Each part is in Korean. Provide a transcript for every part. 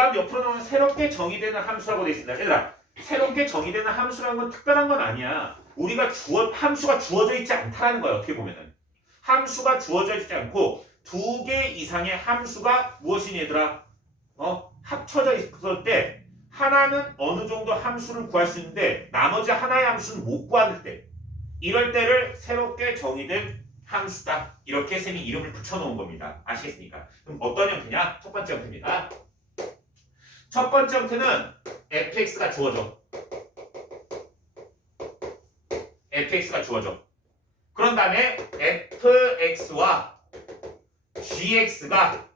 다음 옆으로 놓으면 새롭게 정의되는 함수라고 되어 있습니다. 얘들아, 새롭게 정의되는 함수라는 건 특별한 건 아니야. 우리가 함수가 주어져 있지 않다라는 거야. 어떻게 보면은. 함수가 주어져 있지 않고 두 개 이상의 함수가 무엇이니 얘들아? 합쳐져 있을 때 하나는 어느 정도 함수를 구할 수 있는데 나머지 하나의 함수는 못 구할 때 이럴 때를 새롭게 정의된 함수다. 이렇게 쌤이 이름을 붙여놓은 겁니다. 아시겠습니까? 그럼 어떤 형태냐? 첫 번째 형태입니다. 첫 번째 형태는 fx가 주어져. fx가 주어져. 그런 다음에 fx와 gx가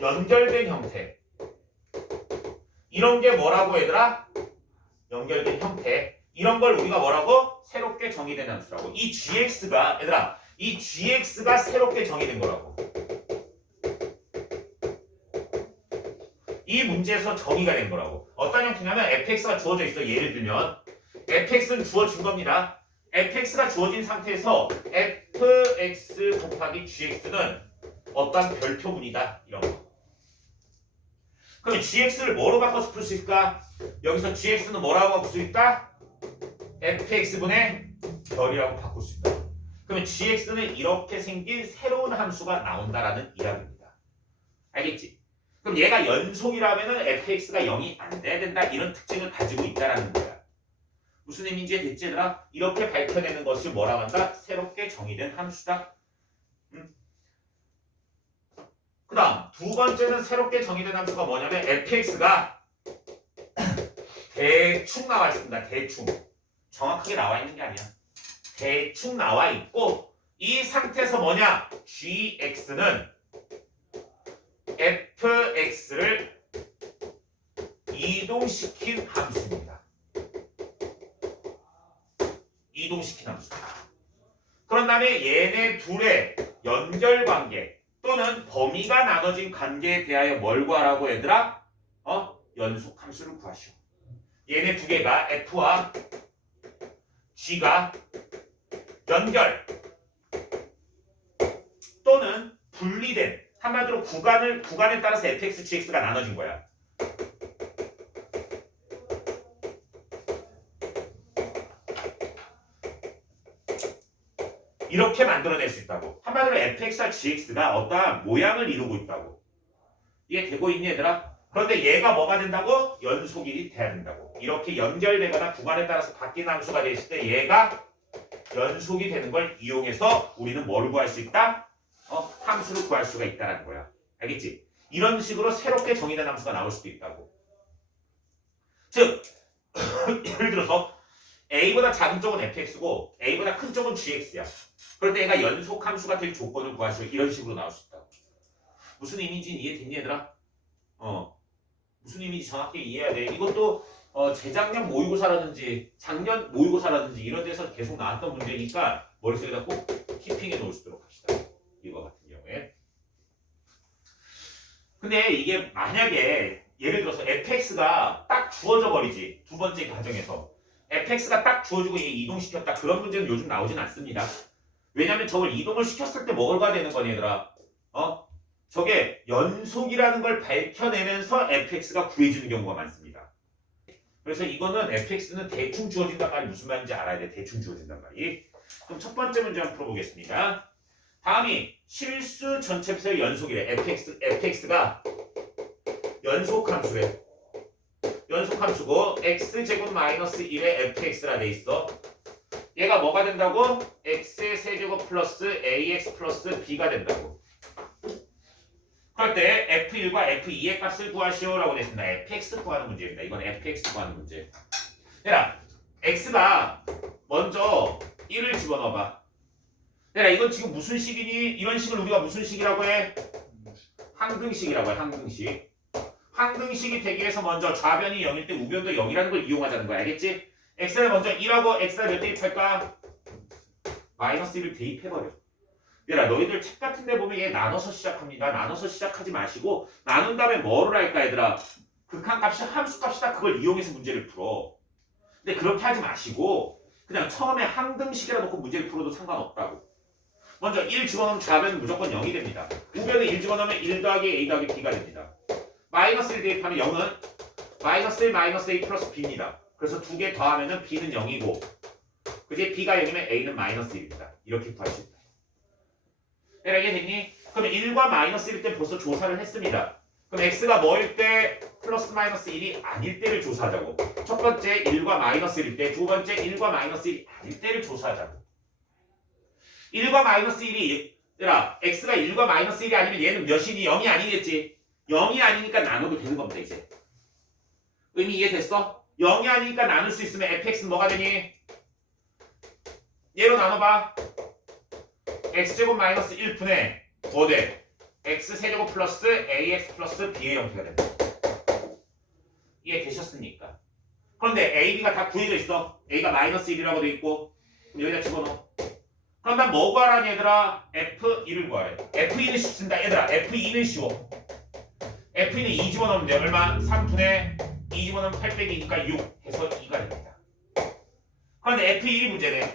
연결된 형태. 이런 게 뭐라고 얘들아? 연결된 형태. 이런 걸 우리가 뭐라고? 새롭게 정의된 함수라고. 이 gx가 얘들아, 이 gx가 새롭게 정의된 거라고. 이 문제에서 정의가 된 거라고. 어떤 형태냐면 fx가 주어져 있어. 예를 들면 fx는 주어진 겁니다. fx가 주어진 상태에서 fx 곱하기 gx는 어떤 별표분이다. 이런 거. 그러면 gx를 뭐로 바꿔서 풀 수 있을까? 여기서 gx는 뭐라고 바꿀 수 있다? fx분의 별이라고 바꿀 수 있다. 그러면 gx는 이렇게 생긴 새로운 함수가 나온다라는 이야기입니다. 알겠지? 그럼 얘가 연속이라면 fx가 0이 안 돼야 된다. 이런 특징을 가지고 있다라는 거야. 무슨 의미인지 됐지 얘들아? 이렇게 밝혀내는 것을 뭐라고 한다? 새롭게 정의된 함수다. 그 다음 두 번째는 새롭게 정의된 함수가 뭐냐면 fx가 대충 나와 있습니다. 대충. 정확하게 나와 있는 게 아니야. 대충 나와 있고 이 상태에서 뭐냐? gx는 fx를 이동시킨 함수입니다. 이동시킨 함수. 그런 다음에 얘네 둘의 연결관계 또는 범위가 나눠진 관계에 대하여 뭘 구하라고 얘들아? 연속함수를 구하시오. 얘네 두 개가 f와 g가 연결 또는 분리된 한마디로 구간에 따라서 fx, gx가 나눠진 거야. 이렇게 만들어낼 수 있다고. 한마디로 fx와 gx가 어떠한 모양을 이루고 있다고. 이게 되고 있니 얘들아? 그런데 얘가 뭐가 된다고? 연속이 돼야 된다고. 이렇게 연결되거나 구간에 따라서 바뀌는 함수가 됐을 때 얘가 연속이 되는 걸 이용해서 우리는 뭐를 구할 수 있다? 함수를 구할 수가 있다는 거야. 알겠지? 이런 식으로 새롭게 정의된 함수가 나올 수도 있다고. 즉 예를 들어서 a보다 작은 쪽은 fx고 a보다 큰 쪽은 gx야. 그런데 얘가 연속 함수가 될 조건을 구하시오. 이런 식으로 나올 수 있다고. 무슨 의미인지 이해됐니 얘들아? 무슨 의미인지 정확히 이해해야 돼. 이것도 재작년 모의고사라든지 작년 모의고사라든지 이런 데서 계속 나왔던 문제니까 머릿속에다 꼭 키핑해 놓을 수 있도록 합시다. 이거 같은 경우에. 근데 이게 만약에 예를 들어서 fx가 딱 주어져 버리지. 두 번째 과정에서 fx가 딱 주어지고 얘 이동시켰다. 그런 문제는 요즘 나오진 않습니다. 왜냐면 저걸 이동을 시켰을 때 뭐가 봐야 되는 거니 얘들아? 저게 연속이라는 걸 밝혀내면서 fx가 구해지는 경우가 많습니다. 그래서 이거는 fx는 대충 주어진단 말이 무슨 말인지 알아야 돼. 대충 주어진단 말이. 그럼 첫 번째 문제 한번 풀어보겠습니다. 다음이 실수 전체표의 연속이래. fx가 연속함수래. 연속함수고 x제곱 마이너스 1의 fx라 돼 있어. 얘가 뭐가 된다고? x의 세제곱 플러스 ax 플러스 b가 된다고. 그럴 때 f1과 f2의 값을 구하시오라고 되어 있습니다. fx 구하는 문제입니다. 이건 fx 구하는 문제. 얘들아, x가 먼저 1을 집어넣어봐. 얘들아, 이건 지금 무슨 식이니? 이런 식을 우리가 무슨 식이라고 해? 항등식이라고 해. 항등식. 항등식이 되기 위해서 먼저 좌변이 0일 때 우변도 0이라는 걸 이용하자는 거야. 알겠지? x를 먼저 1하고 x를 몇 대입할까? 마이너스 1을 대입해버려. 얘들아, 너희들 책 같은 데 보면 얘 나눠서 시작합니다. 나눠서 시작하지 마시고 나눈 다음에 뭐를 할까 얘들아? 극한값이 함수값이다. 그걸 이용해서 문제를 풀어. 근데 그렇게 하지 마시고 그냥 처음에 항등식이라 놓고 문제를 풀어도 상관없다고. 먼저 1 집어넣으면 좌변은 무조건 0이 됩니다. 우변에 1 집어넣으면 1 더하기 a 더하기 b가 됩니다. 마이너스 1 대입하면 0은 마이너스 1 마이너스 A 플러스 B입니다. 그래서 두 개 더하면은 B는 0이고 그지? B가 0이면 A는 마이너스 1입니다. 이렇게 구할 수 있다. 이해됐니? 그럼 1과 마이너스 1일 때 벌써 조사를 했습니다. 그럼 x가 뭐일 때 플러스 마이너스 1이 아닐 때를 조사하자고. 첫 번째 1과 마이너스 1일 때, 두 번째 1과 마이너스 1이 아닐 때를 조사하자고. 1과 마이너스 1이 얘들아 x가 1과 마이너스 1이 아니면 얘는 몇이니? 0이 아니겠지. 0이 아니니까 나눠도 되는 겁니다. 이제 의미 이해됐어? 0이 아니니까 나눌 수 있으면 fx는 뭐가 되니? 얘로 나눠봐. x제곱 마이너스 1분의 뭐 돼? x세제곱 플러스 ax 플러스 b의 형태가 됩니다. 이해되셨습니까? 그런데 a, b가 다 구해져 있어. a가 마이너스 1이라고 돼 있고 그럼 여기다 집어넣어. 그럼 난 뭐 구하라니 얘들아? f2를 구하래. f2는 쉽습니다. 얘들아 f2는 쉬워. f2는 2 집어넣으면 돼. 얼마? 3분의 2 집어넣으면 8 빼기 2니까 6 해서 2가 됩니다. 그런데 f1이 문제네.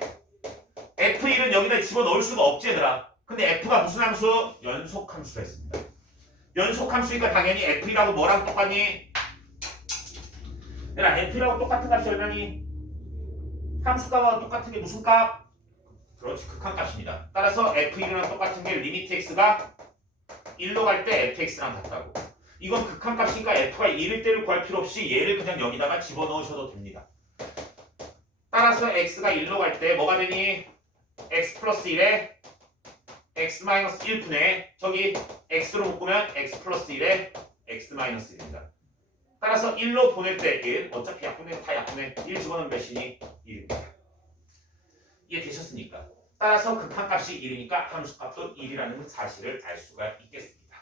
f1은 여기다 집어넣을 수가 없지 얘들아. 근데 f가 무슨 함수? 연속함수가 있습니다. 연속함수니까 당연히 f1하고 뭐랑 똑같니? 얘들아 f1하고 똑같은 값이 얼마니? 함수값과 똑같은 게 무슨 값? 그렇지, 극한값입니다. 따라서 f1이랑 똑같은 게 리미트 x가 1로 갈 때 fx랑 같다고. 이건 극한값이니까 f가 1일 때를 구할 필요 없이 얘를 그냥 여기다가 집어넣으셔도 됩니다. 따라서 x가 1로 갈 때 뭐가 되니? x 플러스 1에 x 마이너스 1분의 저기 x로 묶으면 x 플러스 1에 x 마이너스 1입니다. 따라서 1로 보낼 때 1, 어차피 약분해 다 약분해 1 집어넣으면 몇이니? 1입니다. 이해되셨습니까? 따라서 극한값이 1이니까 함수값도 1이라는 사실을 알 수가 있겠습니다.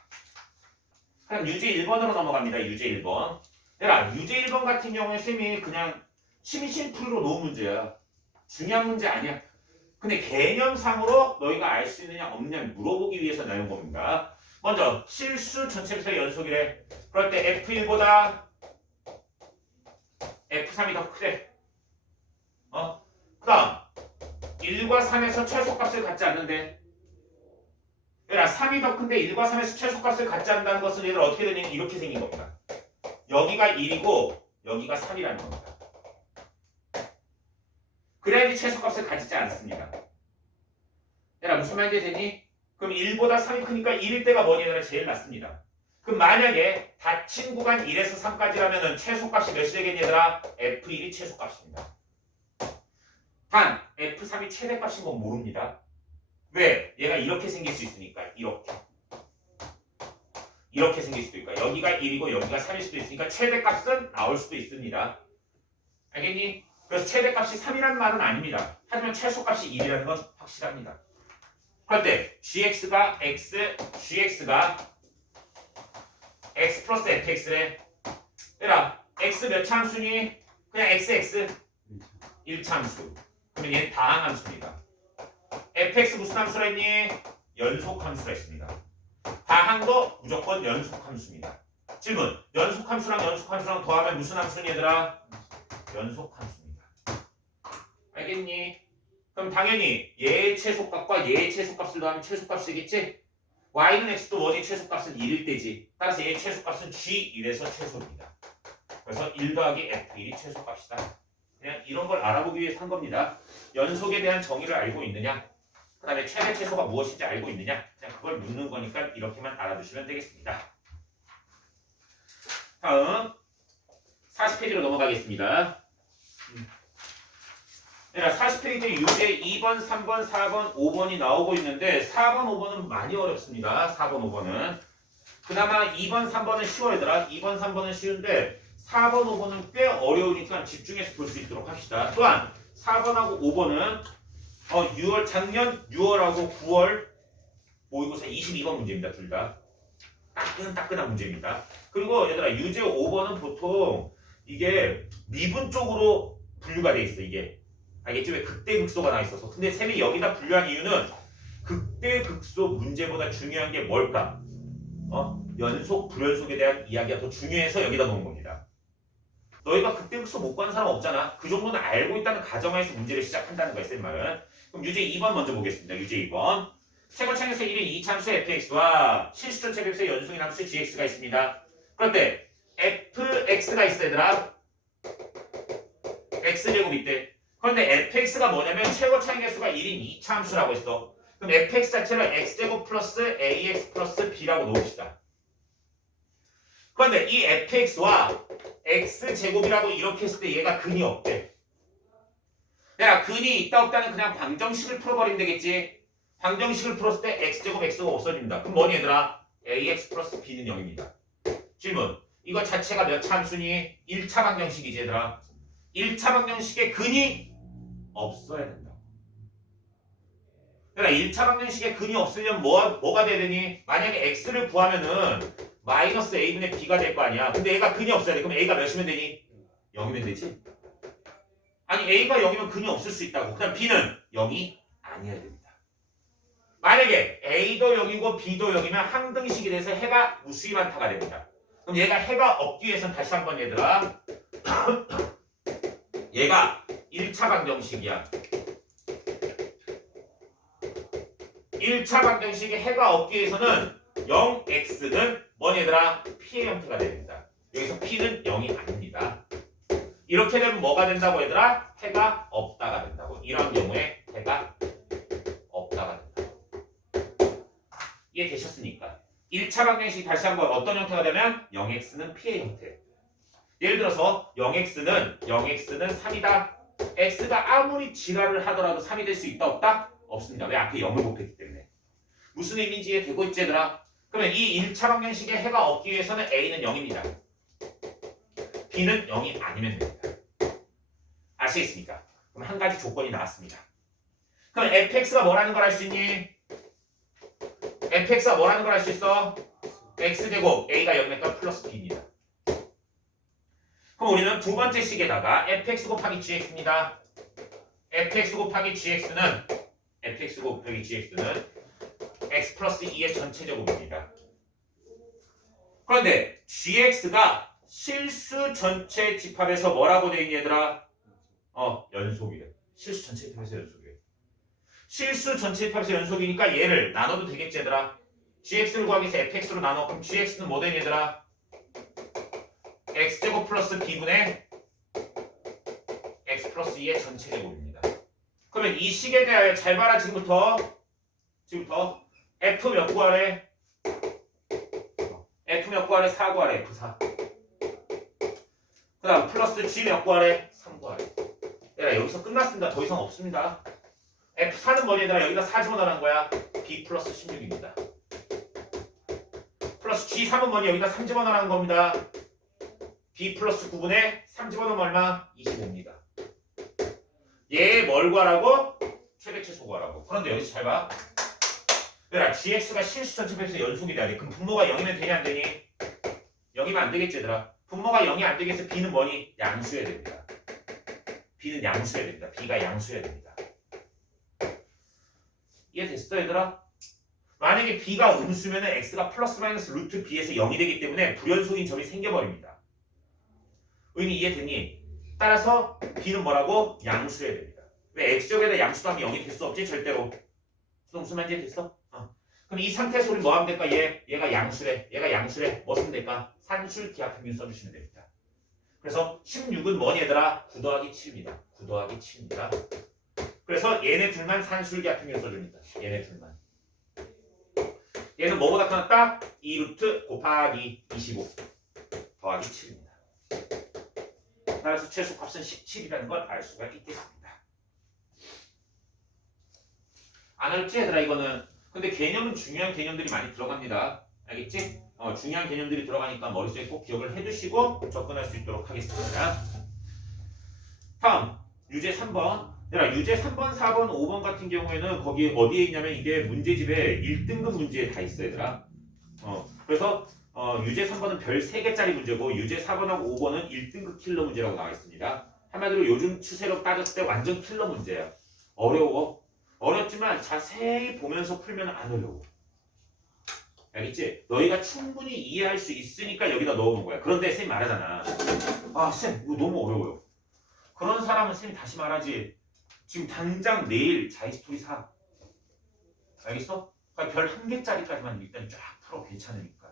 그럼 유제 1번으로 넘어갑니다. 유제 1번. 얘들아 유제 1번 같은 경우에 쌤이 그냥 심심풀이로 놓은 문제야. 중요한 문제 아니야. 근데 개념상으로 너희가 알 수 있느냐 없느냐 물어보기 위해서 내는 겁니다. 먼저 실수 전체 배수의 연속이래. 그럴 때 F1보다 F3이 더 크대. 그 다음 1과 3에서 최소값을 갖지 않는데 얘들아 3이 더 큰데 1과 3에서 최소값을 갖지 않는다는 것은 얘들 어떻게 되냐면 이렇게 생긴 겁니다. 여기가 1이고 여기가 3이라는 겁니다. 그래야지 최소값을 가지지 않습니다. 얘들아 무슨 말인지 되니? 그럼 1보다 3이 크니까 1일 때가 뭐니? 얘들아 제일 낮습니다. 그럼 만약에 닫힌 구간 1에서 3까지라면 최소값이 몇이 되겠니? 얘들아 F1이 최소값입니다. 단 F3이 최대값인 건 모릅니다. 왜? 얘가 이렇게 생길 수 있으니까. 이렇게 생길 수도 있고 여기가 1이고 여기가 3일 수도 있으니까 최대값은 나올 수도 있습니다. 알겠니? 그래서 최대값이 3이라는 말은 아닙니다. 하지만 최소값이 1이라는 건 확실합니다. 그럴 때 gx가 x 플러스 fx래. 얘들아 x 몇 참수니? 그냥 x 1참수. 그러면 얘는 다항함수입니다. fx 무슨 함수라 했니? 연속함수라 했습니다. 다항도 무조건 연속함수입니다. 질문. 연속함수랑 더하면 무슨 함수니 얘들아? 연속함수입니다. 알겠니? 그럼 당연히 얘의 최소값과 얘의 최소값을 더하면 최소값이겠지? y는 x도 원의 최소값은 1일 때지. 따라서 얘의 최소값은 g1에서 최소입니다. 그래서 1 더하기 f1이 최소값이다. 그냥 이런 걸 알아보기 위해서 한 겁니다. 연속에 대한 정의를 알고 있느냐? 그 다음에 최대 최소가 무엇인지 알고 있느냐? 그냥 그걸 묻는 거니까 이렇게만 알아두시면 되겠습니다. 다음 40페이지로 넘어가겠습니다. 40페이지에 유제 2번, 3번, 4번, 5번이 나오고 있는데 4번, 5번은 많이 어렵습니다. 4번, 5번은. 그나마 2번, 3번은 쉬워요. 얘들아. 2번, 3번은 쉬운데 4번, 5번은 꽤 어려우니까 집중해서 볼 수 있도록 합시다. 또한 4번하고 5번은 작년 6월하고 9월 모의고사 22번 문제입니다. 둘 다. 따끈따끈한 문제입니다. 그리고 얘들아 유제 5번은 보통 이게 미분 쪽으로 분류가 돼 있어. 이게. 알겠지? 왜 극대극소가 나 있어서. 근데 쌤이 여기다 분류한 이유는 극대극소 문제보다 중요한 게 뭘까? 연속, 불연속에 대한 이야기가 더 중요해서 여기다 놓은 겁니다. 너희가 극대극소 못 구하는 사람 없잖아. 그 정도는 알고 있다는 가정하에서 문제를 시작한다는 거야, 쌤 말은. 그럼 유제 2번 먼저 보겠습니다. 유제 2번. 최고창에서 1인 2참수 fx와 실수전 최백수의 연속인 함수 gx가 있습니다. 그런데 fx가 있어 얘들아. x제곱 있대. 그런데 fx가 뭐냐면 최고 차이 개수가 1인 2차 함수라고 했어. 그럼 fx 자체를 x제곱 플러스 ax 플러스 b라고 놓읍시다. 그런데 이 fx와 x제곱이라고 이렇게 했을 때 얘가 근이 없대. 내가 근이 있다 없다는 그냥 방정식을 풀어버리면 되겠지. 방정식을 풀었을 때 x제곱 x가 없어집니다. 그럼 뭐니 얘들아? ax 플러스 b는 0입니다. 질문. 이거 자체가 몇 차 함수니? 1차 방정식이지 얘들아. 1차 방정식의 근이 없어야 된다. 그러니까 1차 방정식의 근이 없으면 뭐가 돼야 되니? 만약에 x를 구하면은 마이너스 a분의 b가 될 거 아니야. 근데 얘가 근이 없어야 돼. 그럼 a가 몇이면 되니? 0이면 되지. 아니 a가 0이면 근이 없을 수 있다고. 그럼 b는 0이 아니어야 됩니다. 만약에 a도 0이고 b도 0이면 항등식이 돼서 해가 무수히 많다가 됩니다. 그럼 얘가 해가 없기 위해서는 다시 한번 얘들아 얘가 1차 방정식이야. 1차 방정식에 해가 없기 위해서는 0x는 뭐니 얘들아? p의 형태가 됩니다. 여기서 p는 0이 아닙니다. 이렇게 되면 뭐가 된다고 얘들아? 해가 없다가 된다고. 이런 경우에 해가 없다가 된다고. 이해되셨습니까? 1차 방정식 다시 한번 어떤 형태가 되면 0x는 p의 형태. 예를 들어서 0x는 3이다. x가 아무리 지랄을 하더라도 3이 될 수 있다 없다? 없습니다. 왜? 앞에 0을 곱했기 때문에. 무슨 의미인지 이해되고 있지 얘들아? 그러면 이 1차 방정식에 해가 없기 위해서는 a는 0입니다. b는 0이 아니면 됩니다. 아시겠습니까? 그럼 한 가지 조건이 나왔습니다. 그럼 fx가 뭐라는 걸 알 수 있니? fx가 뭐라는 걸 알 수 있어? x제곱 a가 0니까 플러스 b입니다. 그럼 우리는 두 번째 식에다가 fx 곱하기 gx입니다. fx 곱하기 gx는 x 플러스 2의 전체 제곱입니다. 그런데 gx가 실수 전체 집합에서 뭐라고 되어 있니 얘들아? 연속이래. 실수 전체 집합에서 연속이래. 실수 전체 집합에서 연속이니까 얘를 나눠도 되겠지 얘들아? gx를 구하기 위해서 fx로 나눠. 그럼 gx는 뭐 되니 얘들아? x제곱 플러스 b분의 x 플러스 2의 전체 제곱입니다. 그러면 이 식에 대하여 잘 봐라. 지금부터 f 몇 구하래? f 몇 구하래? 4 구하래. f4. 그 다음 플러스 g 몇 구하래? 3 구하래. 얘들아 여기서 끝났습니다. 더 이상 없습니다. f4는 뭐니 얘들아? 여기다 4 집어넣는 거야. b 플러스 16입니다. 플러스 g3은 뭐니? 여기다 3 집어넣는 겁니다. b 플러스 9분의 3 집어넣으면 얼마? 25입니다. 얘 뭘 구하라고? 최대 최소 구하라고. 그런데 여기서 잘 봐. 얘들아 gx가 실수 전체배에서 연속이 돼야 돼. 그럼 분모가 0이면 되냐 안 되니? 0이면 안 되겠지 얘들아. 분모가 0이 안 되게 해서 b는 뭐니? 양수해야 됩니다. b는 양수해야 됩니다. b가 양수해야 됩니다. 이해됐어 얘들아? 만약에 b가 음수면 x가 플러스 마이너스 루트 b에서 0이 되기 때문에 불연속인 점이 생겨버립니다. 의미 이해되니? 따라서 b는 뭐라고? 양수해야 됩니다. 왜? x제곱에다 양수하면 0이 될 수 없지 절대로. 무슨 말인지 이해됐어? 그럼 이 상태에서 우리 뭐 하면 될까? 얘가 양수래. 뭐 쓰면 될까? 산술 기하평균 써주시면 됩니다. 그래서 16은 뭐니 얘들아? 9 더하기 7입니다. 9 더하기 7입니다. 그래서 얘네 둘만 산술 기하평균 써줍니다. 얘네 둘만. 얘는 뭐보다 커졌다? 2루트 곱하기 25 더하기 7입니다. 따라서 최소값은 17이라는 걸 알 수가 있겠습니다. 안 어렵지 얘들아 이거는? 근데 개념은 중요한 개념들이 많이 들어갑니다. 알겠지? 중요한 개념들이 들어가니까 머릿속에 꼭 기억을 해두시고 접근할 수 있도록 하겠습니다. 다음 유제 3번. 얘들아 유제 3번, 4번, 5번 같은 경우에는 거기 어디에 있냐면 이게 문제집에 1등급 문제에 다 있어 얘들아. 그래서 유제 3번은 별 3개짜리 문제고 유제 4번하고 5번은 1등급 킬러 문제라고 나와 있습니다. 한마디로 요즘 추세로 따졌을 때 완전 킬러 문제야. 어려워. 어렵지만 자세히 보면서 풀면 안 어려워. 알겠지? 너희가 충분히 이해할 수 있으니까 여기다 넣어놓은 거야. 그런데 쌤이 말하잖아. 쌤 이거 너무 어려워요. 그런 사람은 쌤이 다시 말하지. 지금 당장 내일 자이스토리 사. 알겠어? 그러니까 별 1개짜리까지만 일단 쫙 풀어. 괜찮으니까.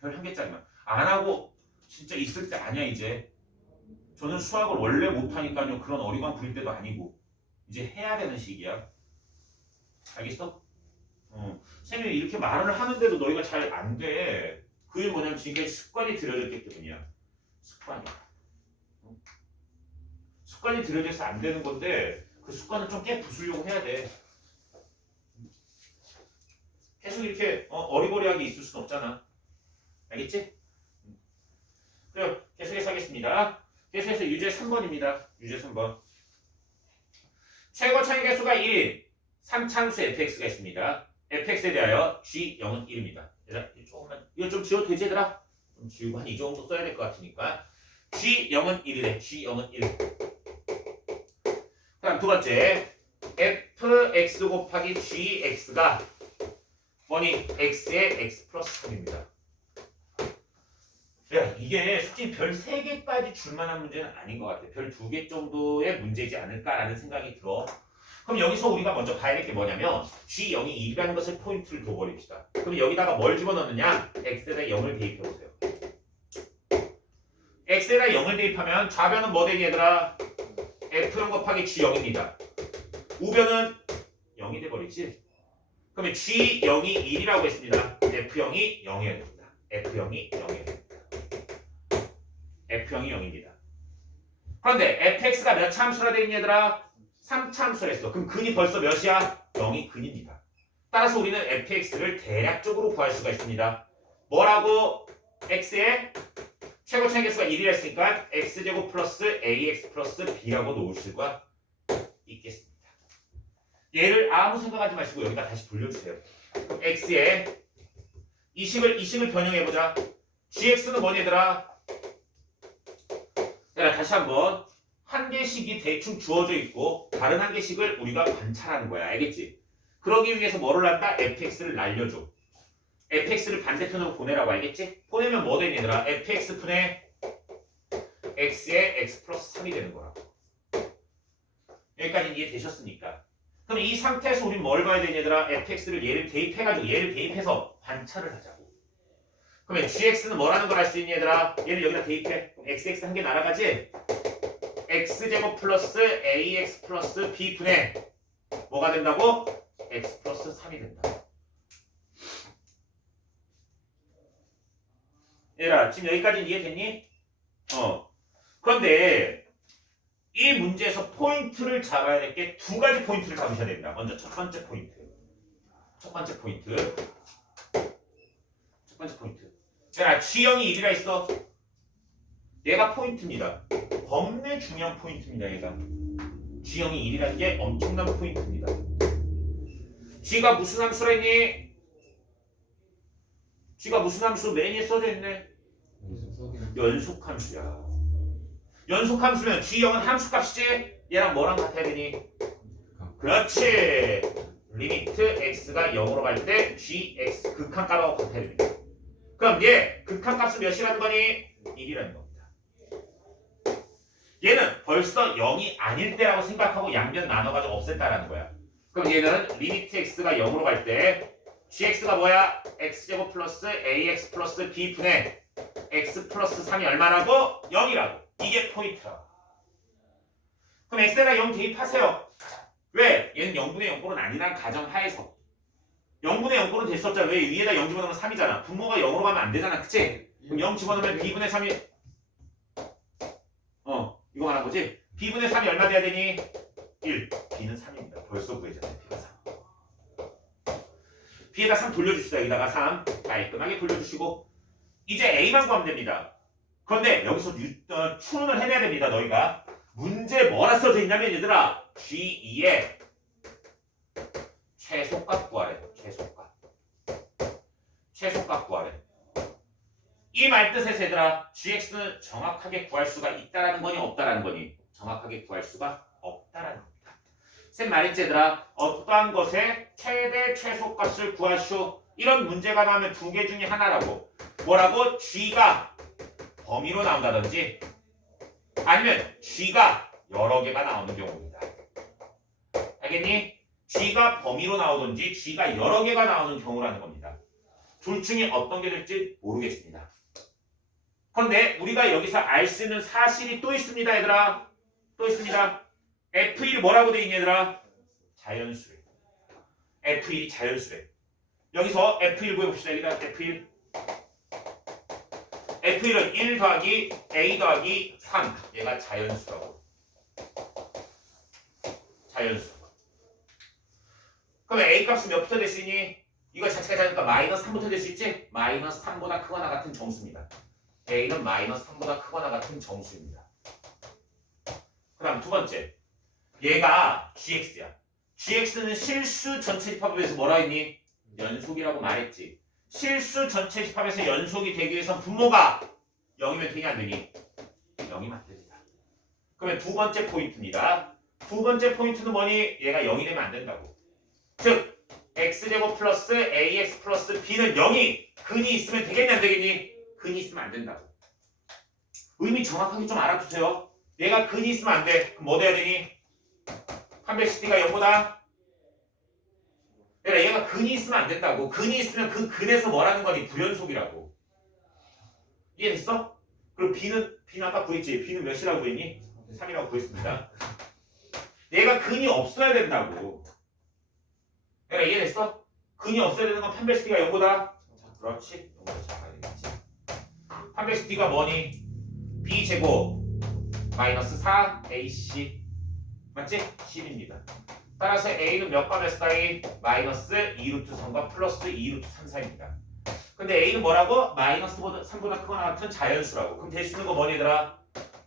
별 1개짜리만. 안 하고 진짜 있을 때 아니야 이제. 저는 수학을 원래 못하니까요. 그런 어리광 부릴 때도 아니고 이제 해야 되는 시기야. 알겠어? 쌤이 이렇게 말을 하는데도 너희가 잘 안 돼. 그게 뭐냐면 지금까지 습관이 들여졌기 때문이야. 습관이. 습관이 들여져서 안 되는 건데 그 습관을 좀 깨 부수려고 해야 돼. 계속 이렇게 어리버리하게 있을 순 없잖아. 알겠지? 그럼 계속해서 하겠습니다. 계속해서 유제 3번입니다. 유제 3번. 최고 차이 개수가 1인 3참수 fx가 있습니다. fx에 대하여 g0은 1입니다. 얘들아, 조금만 이거 좀 지워도 되지 얘들아? 좀 지우고 한 이 정도 써야 될 것 같으니까 g0은 1이래. g0은 1. 그다음 두 번째 fx 곱하기 gx가 뭐니? x의 x 플러스 3입니다. 야, 이게 솔직히 별 3개까지 줄만한 문제는 아닌 것 같아. 별 2개 정도의 문제지 않을까라는 생각이 들어. 그럼 여기서 우리가 먼저 봐야 될 게 뭐냐면 G0이 1이라는 것을 포인트를 둬버립시다. 그럼 여기다가 뭘 집어넣느냐? X에다 0을 대입해보세요. X에다 0을 대입하면 좌변은 뭐 되니 얘들아? F0 곱하기 G0입니다. 우변은 0이 돼버리지. 그러면 G0이 1이라고 했습니다. F0이 0이어야 됩니다. F0이 0이어야 됩니다. F형이 0입니다. 그런데 fx가 몇 참수라 돼 있니 얘들아? 3참수라 했어. 그럼 근이 벌써 몇이야? 0이 근입니다. 따라서 우리는 fx를 대략적으로 구할 수가 있습니다. 뭐라고? x의 최고 차이 개수가 1이라 했으니까 x제곱 플러스 ax 플러스 b라고 놓을 수가 있겠습니다. 얘를 아무 생각하지 마시고 여기다 다시 돌려주세요. 그럼 x의 이식을 변형해보자. gx는 뭐니 얘들아? 자, 다시 한번 한 개씩이 대충 주어져 있고 다른 한 개씩을 우리가 관찰하는 거야. 알겠지? 그러기 위해서 뭐를 한다? fx를 날려줘. fx를 반대편으로 보내라고. 알겠지? 보내면 뭐 되니 얘들아? fx분의 x의 x 플러스 3이 되는 거라고. 여기까지 이해되셨습니까? 그럼 이 상태에서 우리는 뭘 봐야 되니 얘들아? fx를 얘를 대입해서 관찰을 하자고. 그러면 gx는 뭐라는 걸 알 수 있니 얘들아? 얘를 여기다 대입해. xx 한 개 날아가지? x제곱 플러스 ax 플러스 b분의 뭐가 된다고? x 플러스 3이 된다. 얘들아 지금 여기까지 이해됐니? 그런데 이 문제에서 포인트를 잡아야 될 게 두 가지 포인트를 잡으셔야 됩니다. 먼저 첫 번째 포인트. 자, G형이 1이라 있어. 얘가 포인트입니다. 겁내 중요한 포인트입니다. 얘가 G형이 1이라는 게 엄청난 포인트입니다. G가 무슨 함수라 했니? G가 무슨 함수? 맨 위에 써져 있네. 연속함수야. 연속함수면 G형은 함수값이지? 얘랑 뭐랑 같아야 되니? 그렇지. 리미트 x가 0으로 갈 때 gx 극한값하고 같아야 됩니다. 그럼 얘 극한값은 몇이라는 거니? 1이라는 겁니다. 얘는 벌써 0이 아닐 때라고 생각하고 양변 나눠가지고 없앴다라는 거야. 그럼 얘는 리미트 x가 0으로 갈 때 gx가 뭐야? x제곱 플러스 ax 플러스 b분의 x 플러스 3이 얼마라고? 0이라고. 이게 포인트라고. 그럼 x에다 0 대입하세요. 왜? 얘는 0분의 0꼴은 아니란 가정하에서 0분의 0꼴은 됐었잖아. 왜? 위에다 0 집어넣으면 3이잖아. 분모가 0으로 가면 안 되잖아. 그치? 그럼 0 집어넣으면 b분의 3이 이거 말한 거지? b분의 3이 얼마 돼야 되니? 1. b는 3입니다. 벌써 구해졌네. b가 3. b에다 3 돌려주시다. 여기다가 3 깔끔하게 돌려주시고 이제 a만 구하면 됩니다. 그런데 여기서 추론을 해내야 됩니다. 너희가 문제 뭐라 써져 있냐면 얘들아 G2의 최소값 구하래. 최소값 구하래. 이 말뜻에서 얘들아 GX는 정확하게 구할 수가 있다라는 거니 없다라는 거니? 정확하게 구할 수가 없다라는 겁니다. 쌤 말했지 얘들아 어떠한 것의 최대 최소값을 구하시오. 이런 문제가 나오면 두 개 중에 하나라고. 뭐라고? G가 범위로 나온다든지 아니면 G가 여러 개가 나오는 경우입니다. 알겠니? G가 범위로 나오든지 G가 여러 개가 나오는 경우라는 겁니다. 둘 중에 어떤 게 될지 모르겠습니다. 그런데 우리가 여기서 알 수 있는 사실이 또 있습니다, 얘들아. 또 있습니다. F1이 뭐라고 돼 있니, 얘들아? 자연수래. F1이 자연수래. 여기서 F1 구해봅시다. 여기다 F1. F1은 1 더하기 A 더하기 3. 얘가 자연수라고. 자연수. 그러면 A 값은 몇부터 될 수 있니? 이거 자체가 작으니까 마이너스 3부터 될 수 있지? 마이너스 3보다 크거나 같은 정수입니다. A는 마이너스 3보다 크거나 같은 정수입니다. 그 다음 두 번째. 얘가 GX야. GX는 실수 전체 집합에서 뭐라 했니? 연속이라고 말했지. 실수 전체 집합에서 연속이 되기 위해선 분모가 0이면 되냐 안 되니? 0이면 안 됩니다. 그러면 두 번째 포인트입니다. 두 번째 포인트는 뭐니? 얘가 0이 되면 안 된다고. 즉 x제곱 플러스 ax 플러스 b는 0이 근이 있으면 되겠냐 안 되겠니? 근이 있으면 안 된다고. 의미 정확하게 좀 알아두세요. 얘가 근이 있으면 안 돼. 그럼 뭐 돼야 되니? 판별식D가 0보다 얘가 근이 있으면 안 된다고. 근이 있으면 그 근에서 뭐라는 거니? 불연속이라고. 이해됐어? 그리고 B는 아까 구했지? B는 몇이라고 구했니? 3이라고 구했습니다. 얘가 근이 없어야 된다고. 얘가 이해됐어? 근이 없어야 되는 건 판별식D가 0보다 그렇지? 0보다 작아야 되겠지. 판별식D가 뭐니? B제곱 마이너스 4AC 맞지? 10입니다. 따라서 A는 몇과 몇 사이? 마이너스 2루트 3과 플러스 2루트 3 사이입니다. 근데 A는 뭐라고? 마이너스 3보다 크거나 같은 자연수라고. 그럼 될 수 있는 거 뭐니 얘들아?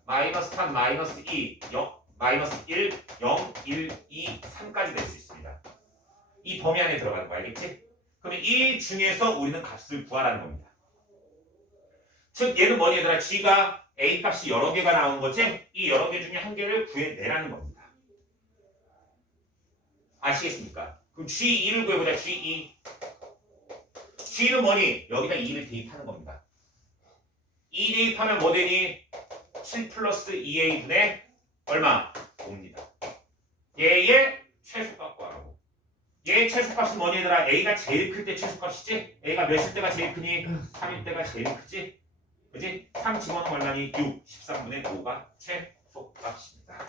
마이너스 3, 마이너스 2, 0, 마이너스 1, 0, 1, 2, 3까지 될 수 있습니다. 이 범위 안에 들어가는 거 알겠지? 그러면 이 중에서 우리는 값을 구하라는 겁니다. 즉 얘는 뭐니 얘들아? G가 A 값이 여러 개가 나오는 거지? 이 여러 개 중에 한 개를 구해내라는 겁니다. 아시겠습니까? 그럼 G2를 구해보자. G2. G는 뭐니? 여기다 2를 대입하는 겁니다. 2 대입하면 뭐 되니? 7 플러스 2A분의 얼마? 5입니다. 얘의 최소값 구하라고. 얘의 최소값은 뭐니 얘들아? A가 제일 클 때 최소값이지? A가 몇일 때가 제일 크니? 3일 때가 제일 크지? 그지? 3 집어넣으면 얼마니? 6, 13분의 5가 최소값입니다.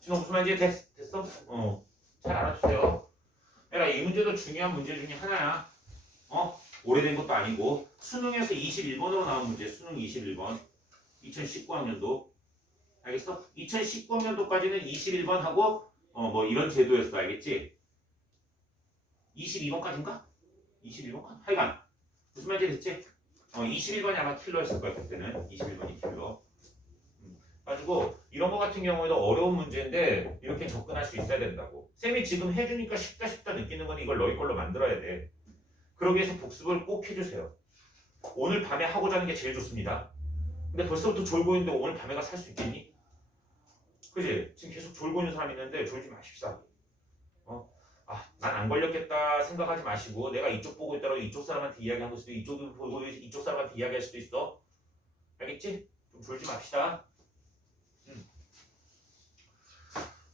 진호 무슨 말인지 됐어? 잘 알아주세요. 얘들아 이 문제도 중요한 문제 중에 하나야. 오래된 것도 아니고 수능에서 21번으로 나온 문제. 수능 21번 2019학년도 알겠어? 2019학년도까지는 21번 하고 뭐 이런 제도였어. 알겠지? 22번까지인가? 21번까지? 하여간 무슨 말인지 됐지? 21번이 아마 킬러였을 거야. 그때는 21번이 킬러. 가지고 이런 거 같은 경우에도 어려운 문제인데 이렇게 접근할 수 있어야 된다고. 쌤이 지금 해주니까 쉽다 느끼는 건 이걸 너희 걸로 만들어야 돼. 그러기 위해서 복습을 꼭 해주세요. 오늘 밤에 하고자 하는 게 제일 좋습니다. 근데 벌써부터 졸고 있는데 오늘 밤에가 살 수 있겠니? 그지? 지금 계속 졸고 있는 사람이 있는데 졸지 마십사. 난 안 걸렸겠다 생각하지 마시고 내가 이쪽 보고 있더라도 이쪽 사람한테 이야기한 걸 수도 있고 이쪽을 보고 이쪽 사람한테 이야기할 수도 있어. 알겠지? 좀 졸지 맙시다.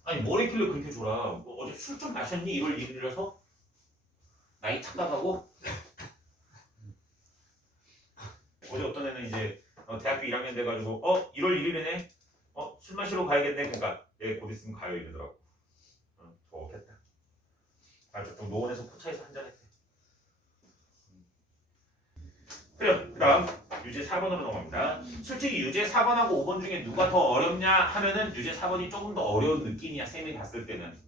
아니 뭘 했길래 그렇게 졸아? 뭐 어제 술 좀 마셨니? 1월 1일이라서? 나이 착각하고? 어제 어떤 애는 이제 대학교 1학년 돼가지고 1월 1일이네? 술 마시러 가야겠네. 그러니까 곧 있으면 가요 이러더라고. 좋겠다. 아주 좀 노원에서 포차에서 한잔했대. 그래요. 그 다음 유제 4번으로 넘어갑니다. 솔직히 유제 4번하고 5번 중에 누가 더 어렵냐 하면은 유제 4번이 조금 더 어려운 느낌이야. 쌤이 봤을 때는.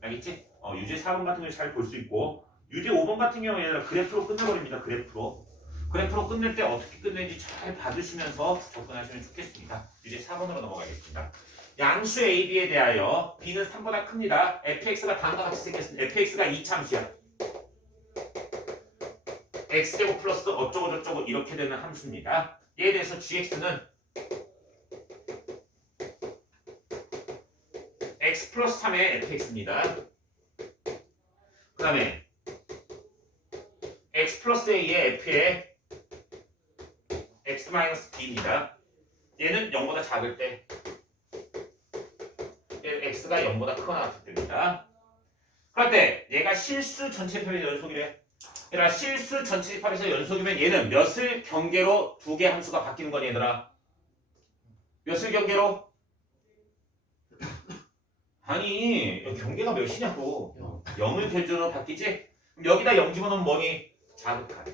알겠지? 유제 4번 같은 경우에 잘 볼 수 있고 유제 5번 같은 경우에는 그래프로 끝내버립니다. 그래프로 끝낼 때 어떻게 끝내는지 잘 봐주시면서 접근하시면 좋겠습니다. 유제 4번으로 넘어가겠습니다. 양수 AB에 대하여 B는 3보다 큽니다. fx가 다음과 같이 생겼습니다. fx가 이차함수야. x제곱 플러스 어쩌고저쩌고 이렇게 되는 함수입니다. 얘에 대해서 gx는 x 플러스 3의 fx입니다. 그 다음에 x 플러스 a의 f의 x 마이너스 b입니다. 얘는 0보다 작을 때 x가 0보다 크거나 같을 때입니다. 그럴 때 얘가 실수 전체편의 연속이래. 얘들아 실수 전체 집합에서 연속이면 얘는 몇을 경계로 두 개 함수가 바뀌는 거니 얘들아? 몇을 경계로? 아니 경계가 몇이냐고. 0을 기준으로 바뀌지? 그럼 여기다 0 집어넣으면 뭐니? 자극한.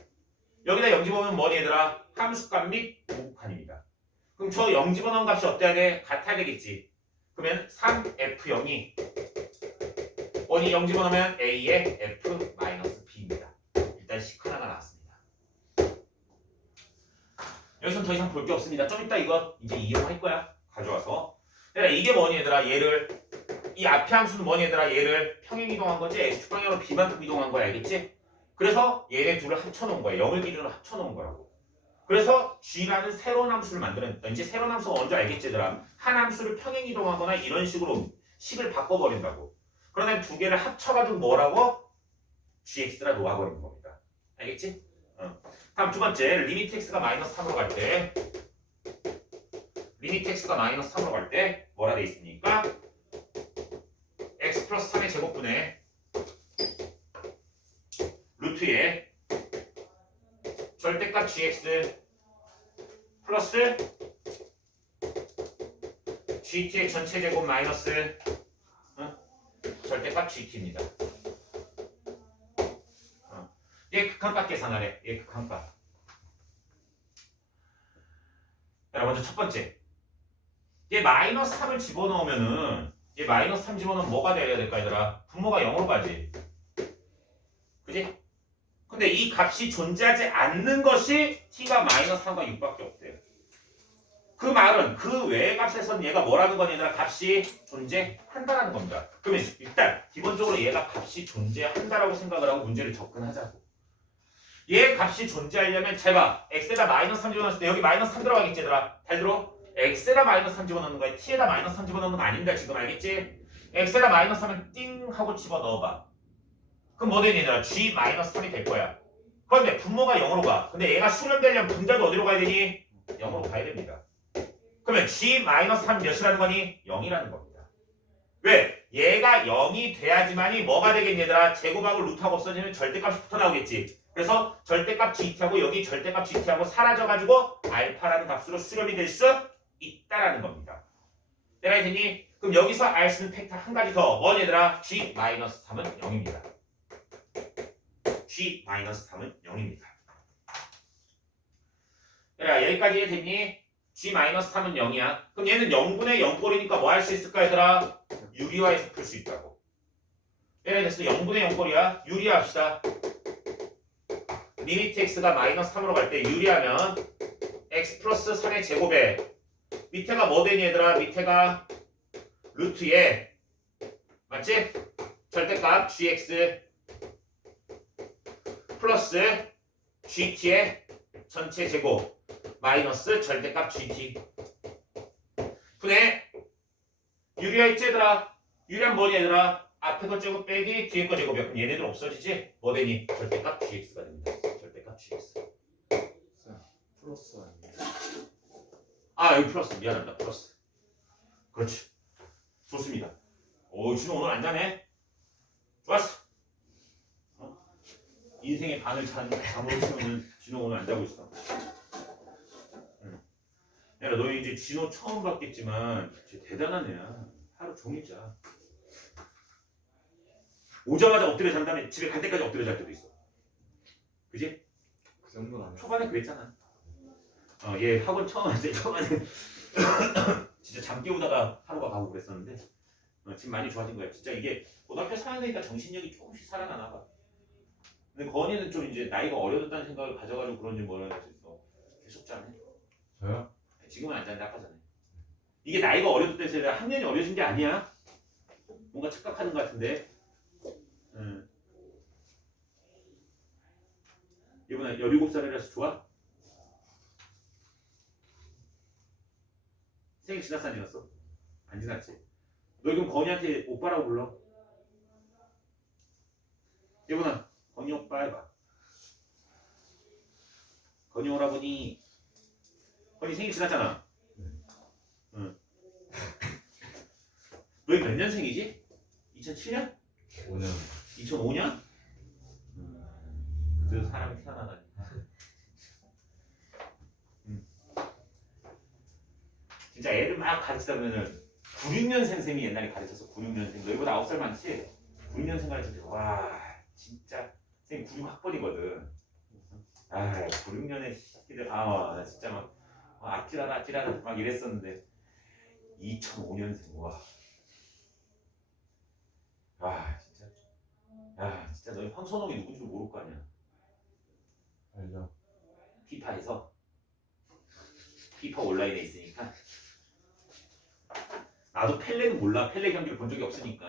여기다 0 집어넣으면 뭐니 얘들아? 함수값 및 고극한입니다. 그럼 저 0 집어넣은 값이 어때야 돼? 같아야 되겠지. 그러면 3F0이 원이 0 집어넣으면 A의 F-B입니다. 일단 식 하나가 나왔습니다. 여기서는 더 이상 볼 게 없습니다. 좀 이따 이거 이제 이용할 거야. 가져와서. 얘들아 이게 뭐니 얘들아? 얘를 이 앞에 함수는 뭐니 얘들아? 얘를 평행 이동한 거지? X축방향으로 B만큼 이동한 거야. 알겠지? 그래서 얘네 둘을 합쳐놓은 거야. 0을 기준으로 합쳐놓은 거라고. 그래서 G라는 새로운 함수를 만들어냈다. 이제 새로운 함수가 뭔지 알겠지 얘들아? 한 함수를 평행 이동하거나 이런 식으로 식을 바꿔버린다고. 그러면 두 개를 합쳐가지고 뭐라고? gx라 놓아버리는 겁니다. 알겠지? 다음 두 번째 리미트 x가 마이너스 3으로 갈 때 리미트 x가 마이너스 3으로 갈 때 뭐라 돼 있습니까? x 플러스 3의 제곱분의 루트의 절대값 gx 플러스 gt의 전체 제곱 마이너스 절대값 gt입니다. 얘 극한값 계산하래. 얘 극한값. 자, 먼저 첫 번째. 얘 마이너스 3을 집어넣으면은 얘 마이너스 3 집어넣으면 뭐가 돼야 될까 얘들아? 분모가 0으로 가지. 그지? 근데 이 값이 존재하지 않는 것이 t가 마이너스 3과 6밖에 없대. 그 말은 그 외의 값에서는 얘가 뭐라는 거냐 얘들아? 값이 존재한다라는 겁니다. 그러면 일단 기본적으로 얘가 값이 존재한다라고 생각을 하고 문제를 접근하자고. 얘 값이 존재하려면 잘 봐. x에다 마이너스 3 집어넣었을 때 여기 마이너스 3 들어가겠지 얘들아? 잘 들어? x에다 마이너스 3 집어넣는 거야. t에다 마이너스 3 집어넣는 거 아닙니다. 지금 알겠지? x에다 마이너스 3을 띵 하고 집어넣어봐. 그럼 뭐 되니 얘들아? g 마이너스 3이 될 거야. 그런데 분모가 0으로 가. 근데 얘가 수렴되려면 분자도 어디로 가야 되니? 0으로 가야 됩니다. 그러면 g 마이너스 3 몇이라는 거니? 0이라는 겁니다. 왜? 얘가 0이 돼야지만이 뭐가 되겠니 얘들아? 제곱하고 루트하고 없어지면 절대값이 붙어 나오겠지. 그래서 절대값 gt하고 여기 절대값 gt하고 사라져가지고 알파라는 값으로 수렴이 될 수 있다라는 겁니다. 내가 했더니 그럼 여기서 알 수 있는 팩터 한 가지 더. 뭐니 얘들아? g-3은 0입니다. g-3은 0입니다. 얘들아 여기까지 됐니? g-3은 0이야. 그럼 얘는 0분의 0꼴이니까 뭐 할 수 있을까 얘들아? 유리화해서 풀 수 있다고. 얘네 됐어. 0분의 0꼴이야. 유리화합시다. 리미트 x가 마이너스 3으로 갈 때 유리하면 x 플러스 3의 제곱에 밑에가 뭐 되니 얘들아? 밑에가 루트에 맞지? 절대값 gx 플러스 gt의 전체 제곱 마이너스 절대값 gt 분의 유리화했지 얘들아? 유리한 뭐니 얘들아? 앞에 거 제곱 빼기 뒤에 거 제곱이야. 그럼 얘네들 없어지지? 뭐 되니? 절대값 gx가 됩니다. 절대값 gx. 플러스 아니에요? 아 여기 플러스 미안합니다. 플러스. 그렇지. 좋습니다. 오 진호 오늘 안 자네. 좋았어. 인생의 반을 잠으로 치면은 진호 오늘 안 자고 있어. 야 너 이제 진호 처음 봤겠지만 진짜 대단한 애야. 하루 종일 자. 오자마자 엎드려 잔 다음에 집에 갈 때까지 엎드려 잘 때도 있어. 그지? 그 정도는 아니에요. 초반에 그랬잖아. 얘 학원 처음 왔을 때 초반에 진짜 잠 깨우다가 하루가 가고 그랬었는데 지금 많이 좋아진 거야. 진짜 이게 고등학교 4학년 되니까 정신력이 조금씩 살아나나 봐. 근데 건이는 좀 이제 나이가 어려졌다는 생각을 가져가지고 그런지 모르겠어. 계속 자네. 저요? 지금은 안 자는데 아까 전에. 이게 나이가 어려졌다 해서 내가 학년이 어려진 게 아니야. 뭔가 착각하는 것 같은데. 이번에 17살이라서 좋아? 생일 지났어 안 지났어? 안 지났지? 너 지금 건이한테 오빠라고 불러? 예분아 건이 오빠 해봐. 건이 오라버니. 건이 생일 지났잖아. 응. 너희 몇 년생이지? 2007년? 5년. 2005년? 그 사람이 태어나다니. 진짜 애들 막 가르치다 보면은 96년생 쌤이 옛날에 가르쳐서 96년생 너희보다 9살 많지? 96년생 가르쳐서 와 진짜 쌤 96학번이거든. 아 96년에 새끼들 나 진짜 막 아찔하다 막 이랬었는데 2005년생 진짜 너희 황선홍이 누군지 모를 거 아니야. 알죠. 피파에서 피파 온라인에 있으니까 나도 펠레는 몰라. 펠레 경기를 본 적이 없으니까.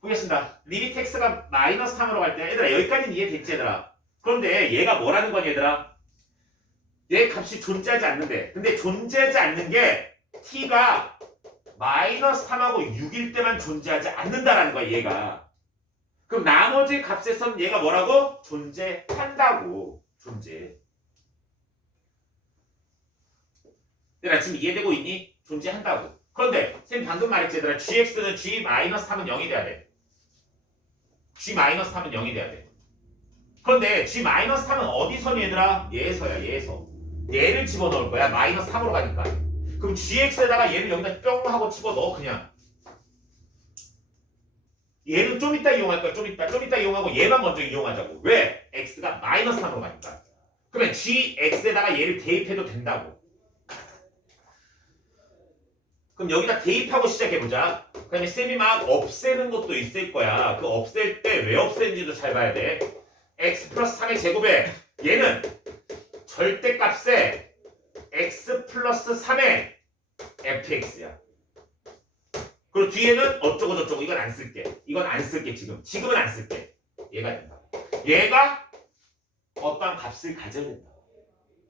보겠습니다. 리미트 x가 마이너스 3으로 갈 때 얘들아 여기까지는 이해됐지 얘들아. 그런데 얘가 뭐라는 거니 얘들아? 얘 값이 존재하지 않는데 근데 존재하지 않는 게 t가 마이너스 3하고 6일 때만 존재하지 않는다라는 거야 얘가. 그럼 나머지 값에선 얘가 뭐라고? 존재한다고. 존재. 얘들아 지금 이해되고 있니? 존재한다고. 그런데 쌤 방금 말했지 얘들아 gx는 g-3은 0이 돼야 돼. g-3은 0이 돼야 돼. 그런데 g-3은 어디서니 얘들아? 얘에서야 얘에서. 얘를 집어넣을 거야. 마이너스 3으로 가니까. 그럼 gx에다가 얘를 여기다 뿅 하고 집어넣어 그냥. 얘는 좀 이따 이용할 거야. 좀 이따 이용하고 얘만 먼저 이용하자고. 왜? x가 마이너스 3으로 가니까. 그러면 gx에다가 얘를 대입해도 된다고. 그럼 여기다 대입하고 시작해보자. 그 다음에 쌤이 막 없애는 것도 있을 거야. 그 없앨 때 왜 없애는지도 잘 봐야 돼. x 플러스 3의 제곱에 얘는 절대값에 x 플러스 3의 fx야. 그리고 뒤에는 어쩌고 저쩌고 이건 안 쓸게. 이건 안 쓸게 지금. 지금은 안 쓸게. 얘가 된다. 얘가 어떠한 값을 가져야 된다.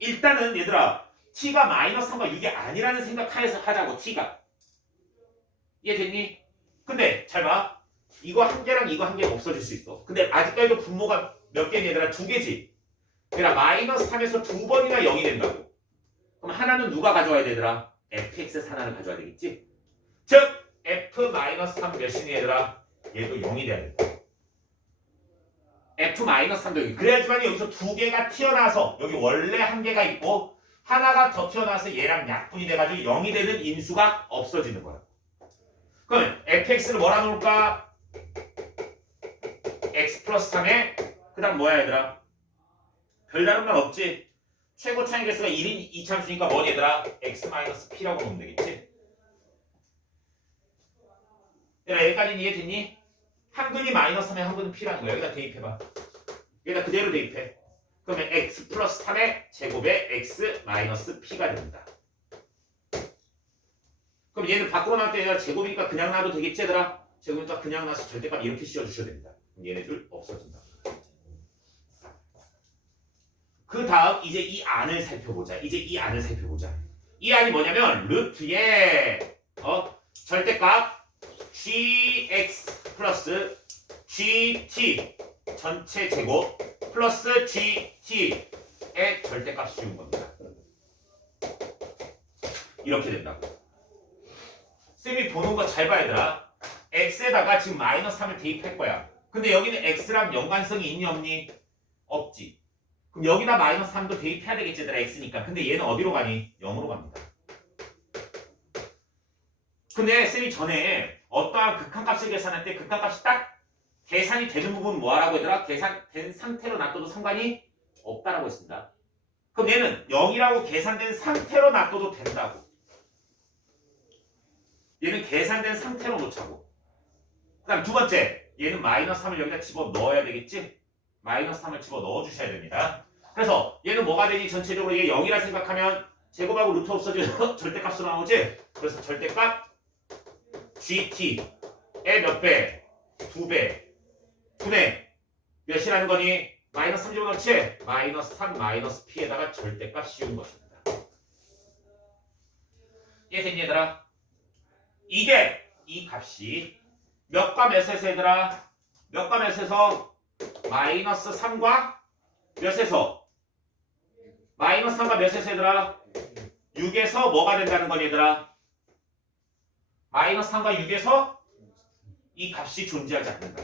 일단은 얘들아 t가 마이너스 3과 6이 아니라는 생각하에서 하자고 t가. 이해됐니? 근데 잘 봐. 이거 한 개랑 이거 한 개가 없어질 수 있어. 근데 아직까지도 분모가 몇 개니 얘들아? 두 개지. 그러니까 마이너스 3에서 두 번이나 0이 된다고. 그럼 하나는 누가 가져와야 되더라? fx 하나를 가져와야 되겠지? 즉 f-3 몇이니 얘들아? 얘도 0이 돼야 된다. f-3도 0. 그래야지만 여기서 두 개가 튀어나와서 여기 원래 한 개가 있고 하나가 더 튀어나와서 얘랑 약분이 돼가지고 0이 되는 인수가 없어지는 거야. 그럼 fx를 뭐라 놓을까? x 플러스 3에 그 다음 뭐야 얘들아? 별다른 말 없지? 최고 차이 개수가 1인 2참수니까 뭐니 얘들아? x-p라고 놓으면 되겠지? 얘들아 여기까지는 이해됐니? 한근이 마이너스 3에 한근은 p라는 거야. 여기다 대입해봐. 여기다 그대로 대입해. 그러면 x 플러스 3의 제곱에 x-p가 됩니다. 그럼 얘는 밖으로 나올 때 얘가 제곱이니까 그냥 놔도 되겠지 얘들아? 제곱이니까 그냥 놔서 절대값 이렇게 씌워주셔야 됩니다. 얘네들 없어진다. 그 다음 이제 이 안을 살펴보자. 이 안이 뭐냐면 루트에 절대값 gx 플러스 gt 전체 제곱 플러스 gt의 절대값 씌운 겁니다. 이렇게 된다고. 쌤이 보는 거 잘 봐야 되라. x에다가 지금 마이너스 3을 대입할 거야. 근데 여기는 x랑 연관성이 있니 없니? 없지. 그럼 여기다 마이너스 3도 대입해야 되겠지 얘들아 x니까. 근데 얘는 어디로 가니? 0으로 갑니다. 근데 쌤이 전에 어떠한 극한값을 계산할 때 극한값이 딱 계산이 되는 부분 뭐하라고 얘들아? 계산된 상태로 놔둬도 상관이 없다라고 했습니다. 그럼 얘는 0이라고 계산된 상태로 놔둬도 된다고. 얘는 계산된 상태로 놓자고. 그 다음 두 번째, 얘는 마이너스 3을 여기다 집어 넣어야 되겠지? 마이너스 3을 집어 넣어 주셔야 됩니다. 그래서 얘는 뭐가 되니? 전체적으로 얘 0이라 생각하면 제곱하고 루트 없어져서 절대값으로 나오지? 그래서 절대값 gt의 몇 배? 2배. 2배. 몇이라는 거니? 마이너스 3 집어넣지? 마이너스 3 마이너스 p에다가 절대값 씌운 것입니다. 이해됐니 얘들아? 이게 이 값이 몇과 몇에서 얘들아? 몇과 몇에서? 마이너스 3과 몇에서? 마이너스 3과 몇에서 얘들아? 6에서 뭐가 된다는 거니 얘들아? 마이너스 3과 6에서 이 값이 존재하지 않는다.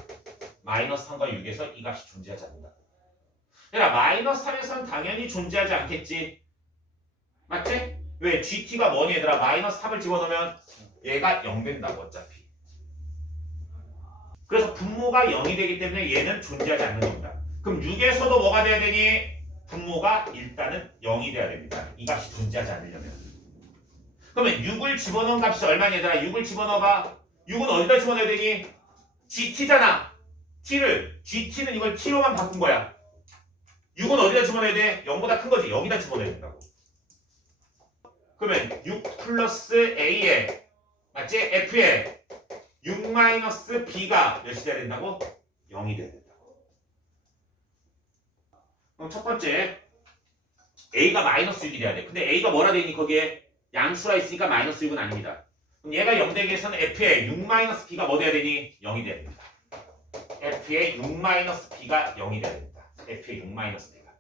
마이너스 3과 6에서 이 값이 존재하지 않는다. 얘들아 마이너스 3에서는 당연히 존재하지 않겠지. 맞지? 왜? GT가 뭐니 얘들아? 마이너스 3을 집어넣으면 얘가 0 된다고 어차피. 그래서 분모가 0이 되기 때문에 얘는 존재하지 않는 겁니다. 그럼 6에서도 뭐가 돼야 되니? 분모가 일단은 0이 돼야 됩니다. 이 값이 존재하지 않으려면. 그러면 6을 집어넣은 값이 얼마니 얘들아? 6을 집어넣어봐. 6은 어디다 집어넣어야 되니? GT잖아. GT는 이걸 T로만 바꾼 거야. 6은 어디다 집어넣어야 돼? 0보다 큰 거지. 여기다 집어넣어야 된다고. 그러면 6 플러스 A에 맞지? F에 6 마이너스 B가 몇이 돼야 된다고? 0이 돼야 된다고. 그럼 첫 번째 A가 마이너스 6이 돼야 돼. 근데 A가 뭐라 되니 거기에 양수라 있으니까 마이너스 6은 아닙니다. 그럼 얘가 0 되기 위해서는 F에 6 마이너스 B가 뭐 돼야 되니? 0이 돼야 됩니다. F에 6 마이너스 B가 0이 돼야 됩니다. F에 6 마이너스 B가.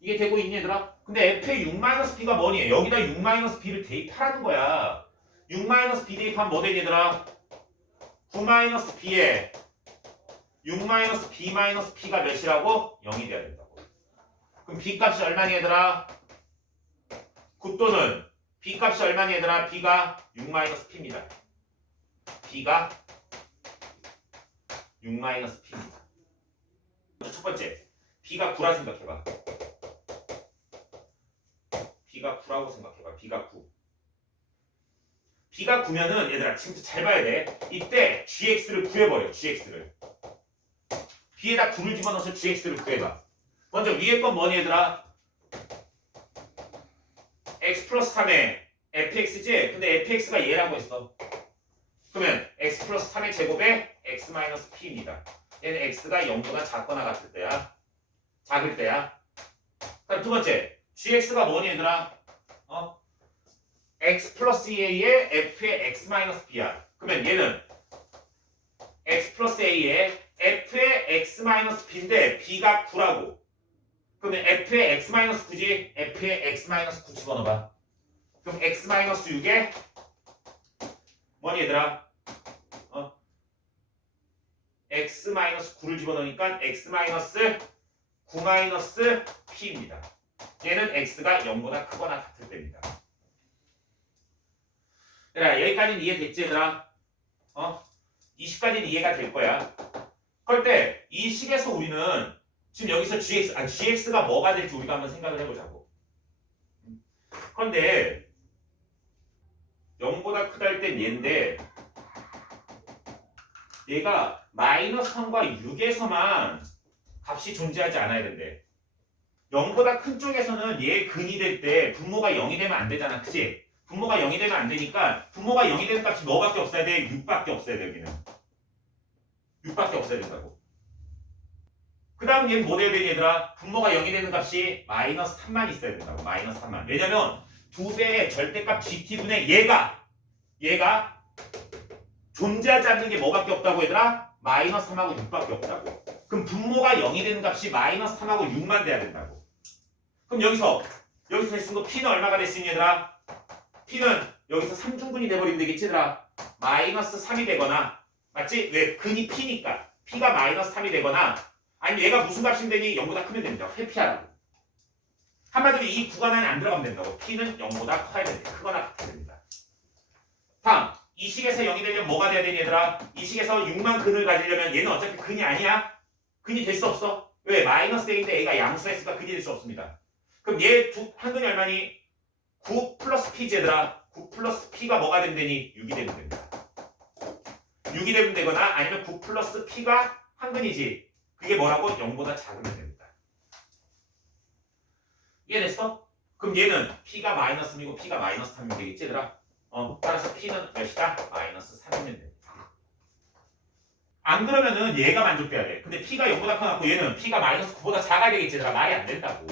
이게 되고 있니 얘들아? 근데 F에 6 마이너스 B가 뭐니? 여기다 6 마이너스 B를 대입하라는 거야. 6 마이너스 B 대입하면 뭐 되니 얘들아? 9 마이너스 B에 6 마이너스 B 마이너스 P가 몇이라고? 0이 돼야 된다고. 그럼 B 값이 얼마니 얘들아? 9 또는 B 값이 얼마니 얘들아? B가 6 마이너스 P입니다. B가 6 마이너스 P입니다. 첫 번째 B가 9라 생각해봐. B가 9라고 생각해봐. B가 9. B가 9면은 얘들아 진짜 잘 봐야 돼. 이때 GX를 구해버려. GX를. B에다 9를 집어넣어서 GX를 구해봐. 먼저 위에 건 뭐니 얘들아? X 플러스 3에 fx지? 근데 fx가 얘라고 했어. 그러면 x 플러스 3의 제곱에 x 마이너스 p입니다. 얘는 x가 0보다 작거나 같을 때야. 작을 때야. 그럼 두 번째 gx가 뭐니 얘들아? x 플러스 a에 f의 x 마이너스 b야. 그러면 얘는 x 플러스 a에 f의 x 마이너스 b인데 b가 9라고. 그러면 f의 x 마이너스 9지? f의 x 마이너스 9 집어넣어봐. 그럼 x 마이너스 6에 뭐니 얘들아? x 마이너스 9를 집어넣으니까 x 마이너스 9 마이너스 p입니다. 얘는 x가 0보다 크거나 같을 때입니다. 얘들아 여기까지는 이해됐지 얘들아? 20까지는 이해가 될 거야. 그럴 때 이 식에서 우리는 지금 여기서 gx가 뭐가 될지 우리가 한번 생각을 해보자고. 그런데 0보다 크다 할 땐 얘인데 얘가 마이너스 3과 6에서만 값이 존재하지 않아야 된대. 0보다 큰 쪽에서는 얘 근이 될 때 분모가 0이 되면 안 되잖아. 그치? 분모가 0이 되면 안 되니까 분모가 0이 되는 값이 뭐밖에 없어야 돼? 6밖에 없어야 돼. 여기는 6밖에 없어야 된다고. 그 다음 얘는 뭐 돼야 되니 얘들아? 분모가 0이 되는 값이 마이너스 3만 있어야 된다고. 마이너스 3만. 왜냐면 2배의 절대값 GT분의 얘가 존재하지 않는 게 뭐밖에 없다고 얘들아? 마이너스 3하고 6밖에 없다고. 그럼 분모가 0이 되는 값이 마이너스 3하고 6만 돼야 된다고. 그럼 여기서 됐은 거 P는 얼마가 됐으니 얘들아? P는 여기서 3중분이 돼버리면 되겠지 얘들아? 마이너스 3이 되거나 맞지? 왜? 근이 P니까 P가 마이너스 3이 되거나 아니면 얘가 무슨 값이 되니 0보다 크면 됩니다. 회피하라고. 한마디로 이 구간 안에 안 들어가면 된다고. P는 0보다 커야 됩니다. 크거나 같아야 됩니다. 다음 이 식에서 0이 되려면 뭐가 돼야 되니 얘들아? 이 식에서 6만 근을 가지려면 얘는 어차피 근이 아니야. 근이 될 수 없어. 왜? 마이너스 A인데 A가 양수했으니까 근이 될 수 없습니다. 그럼 얘 한 근이 얼마니? 9 플러스 P지 얘들아. 9 플러스 P가 뭐가 되면 되니? 6이 되면 됩니다. 6이 되면 되거나 아니면 9 플러스 P가 한 근이지. 그게 뭐라고? 0보다 작으면 됩니다. 이해됐어? 그럼 얘는 P가 마이너스 3이고 P가 마이너스 3이면 되겠지 얘들아? 따라서 P는 몇이다? 마이너스 3이면 됩니다. 안 그러면은 얘가 만족돼야 돼. 근데 P가 0보다 커갖고 얘는 P가 마이너스 9보다 작아야 되겠지 얘들아? 말이 안 된다고.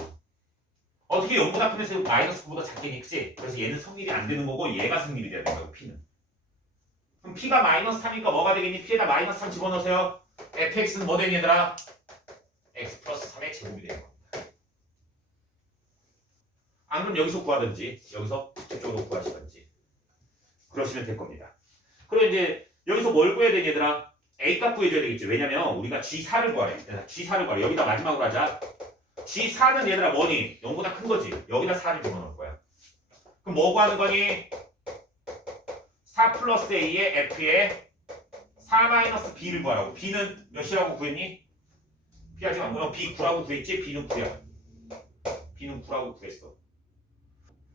어떻게 0보다 크면서 마이너스 9보다 작겠니? 그치? 그래서 얘는 성립이 안 되는 거고 얘가 성립이 돼야 된다고 P는. 그럼 P가 마이너스 3이니까 뭐가 되겠니? P에다 마이너스 3 집어넣으세요. fx는 뭐 되니 얘들아? x 플러스 3의 제곱이 되는 겁니다. 안 그럼 여기서 구하든지 여기서 직접적으로 구하시든지 그러시면 될 겁니다. 그리고 이제 여기서 뭘 구해야 되니 얘들아? A값 구해줘야 되겠지. 왜냐면 우리가 G4를 구하래. G4를 구하래. 여기다 마지막으로 하자. G4는 얘들아 뭐니? 0보다 큰 거지. 여기다 4를 집어넣을 거야. 그럼 뭐 구하는 거니? 4 플러스 A의 F에 4 마이너스 B를 구하라고. B는 몇이라고 구했니? B하지 말고 B 9라고 구했지? B는 9야. B는 9라고 구했어.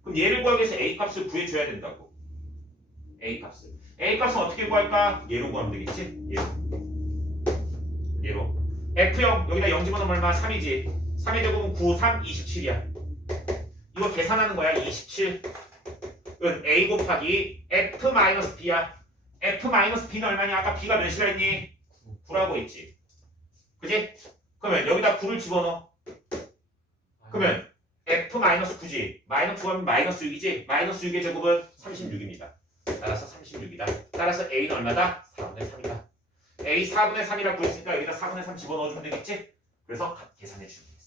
그럼 얘를 구하기 위해서 A 값을 구해줘야 된다고. A 값을. A 값은 어떻게 구할까? 얘로 구하면 되겠지? 얘로. F형 여기다 0 집어넣으면 얼마? 3이지. 3의 제곱은 9, 3, 27이야. 이거 계산하는 거야. 27. 은 A 곱하기 F-B야. F-B는 얼마냐? 아까 B가 몇이라 했니? 9라고 했지. 그지? 그러면 여기다 9를 집어넣어. 그러면 F-9지. 마이너스 9하면 마이너스 6이지. 마이너스 6의 제곱은 36입니다. 따라서 36이다. 따라서 A는 얼마다? 4분의 3이다. A 4분의 3이라고 했으니까 여기다 4분의 3 집어넣어주면 되겠지? 그래서 계산해 주면 되겠습니다.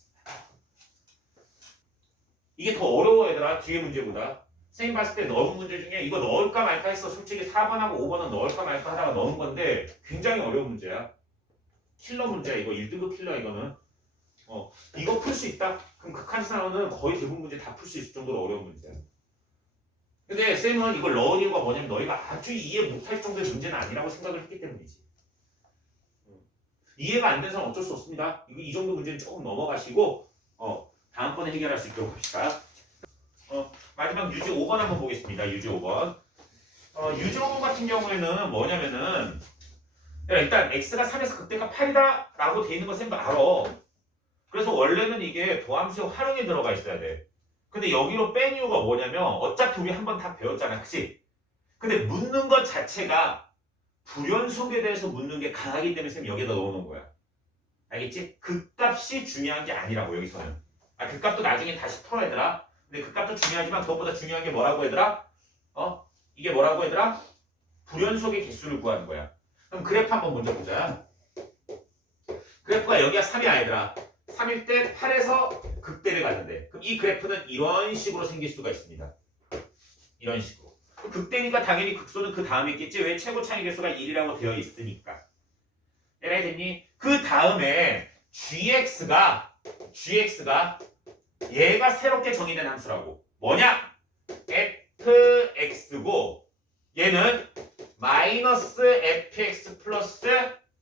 이게 더 어려워 얘들아. 뒤에 문제보다. 선생님 봤을 때 넣은 문제 중에 이거 넣을까 말까 했어. 솔직히 4번하고 5번은 넣을까 말까 하다가 넣은 건데 굉장히 어려운 문제야. 킬러 문제야. 이거 1등급 킬러 이거는. 이거 풀 수 있다? 그럼 극한산업은 거의 대부분 문제 다 풀 수 있을 정도로 어려운 문제야. 근데 쌤은 이걸 넣은 이유가 뭐냐면 너희가 아주 이해 못할 정도의 문제는 아니라고 생각을 했기 때문이지. 이해가 안 된 사람 어쩔 수 없습니다. 이 정도 문제는 조금 넘어가시고 다음번에 해결할 수 있도록 합시다. 마지막 유지 5번 한번 보겠습니다. 유지 5번. 유지 5번 같은 경우에는 뭐냐면은 일단 x가 3에서 극대가 8이다 라고 돼 있는 거 쌤도 알아. 그래서 원래는 이게 도함수 활용에 들어가 있어야 돼. 근데 여기로 뺀 이유가 뭐냐면 어차피 우리 한번 다 배웠잖아. 그치? 근데 묻는 것 자체가 불연속에 대해서 묻는 게 강하기 때문에 쌤 여기다 넣어놓은 거야. 알겠지? 극값이 중요한 게 아니라고 여기서는. 극값도 나중에 다시 풀어 얘들아. 근데 극값도 중요하지만 그것보다 중요한 게 뭐라고 얘들아? 이게 뭐라고 얘들아? 불연속의 개수를 구하는 거야. 그럼 그래프 한번 먼저 보자. 그래프가 여기가 3이 아니더라. 3일 때 8에서 극대를 가는데 그럼 이 그래프는 이런 식으로 생길 수가 있습니다. 이런 식으로. 극대니까 당연히 극소는 그 다음에 있겠지. 왜 최고 차이 개수가 1이라고 되어 있으니까. 이해됐니? 그 다음에 gx가 얘가 새롭게 정의된 함수라고. 뭐냐? fx고 얘는 마이너스 fx 플러스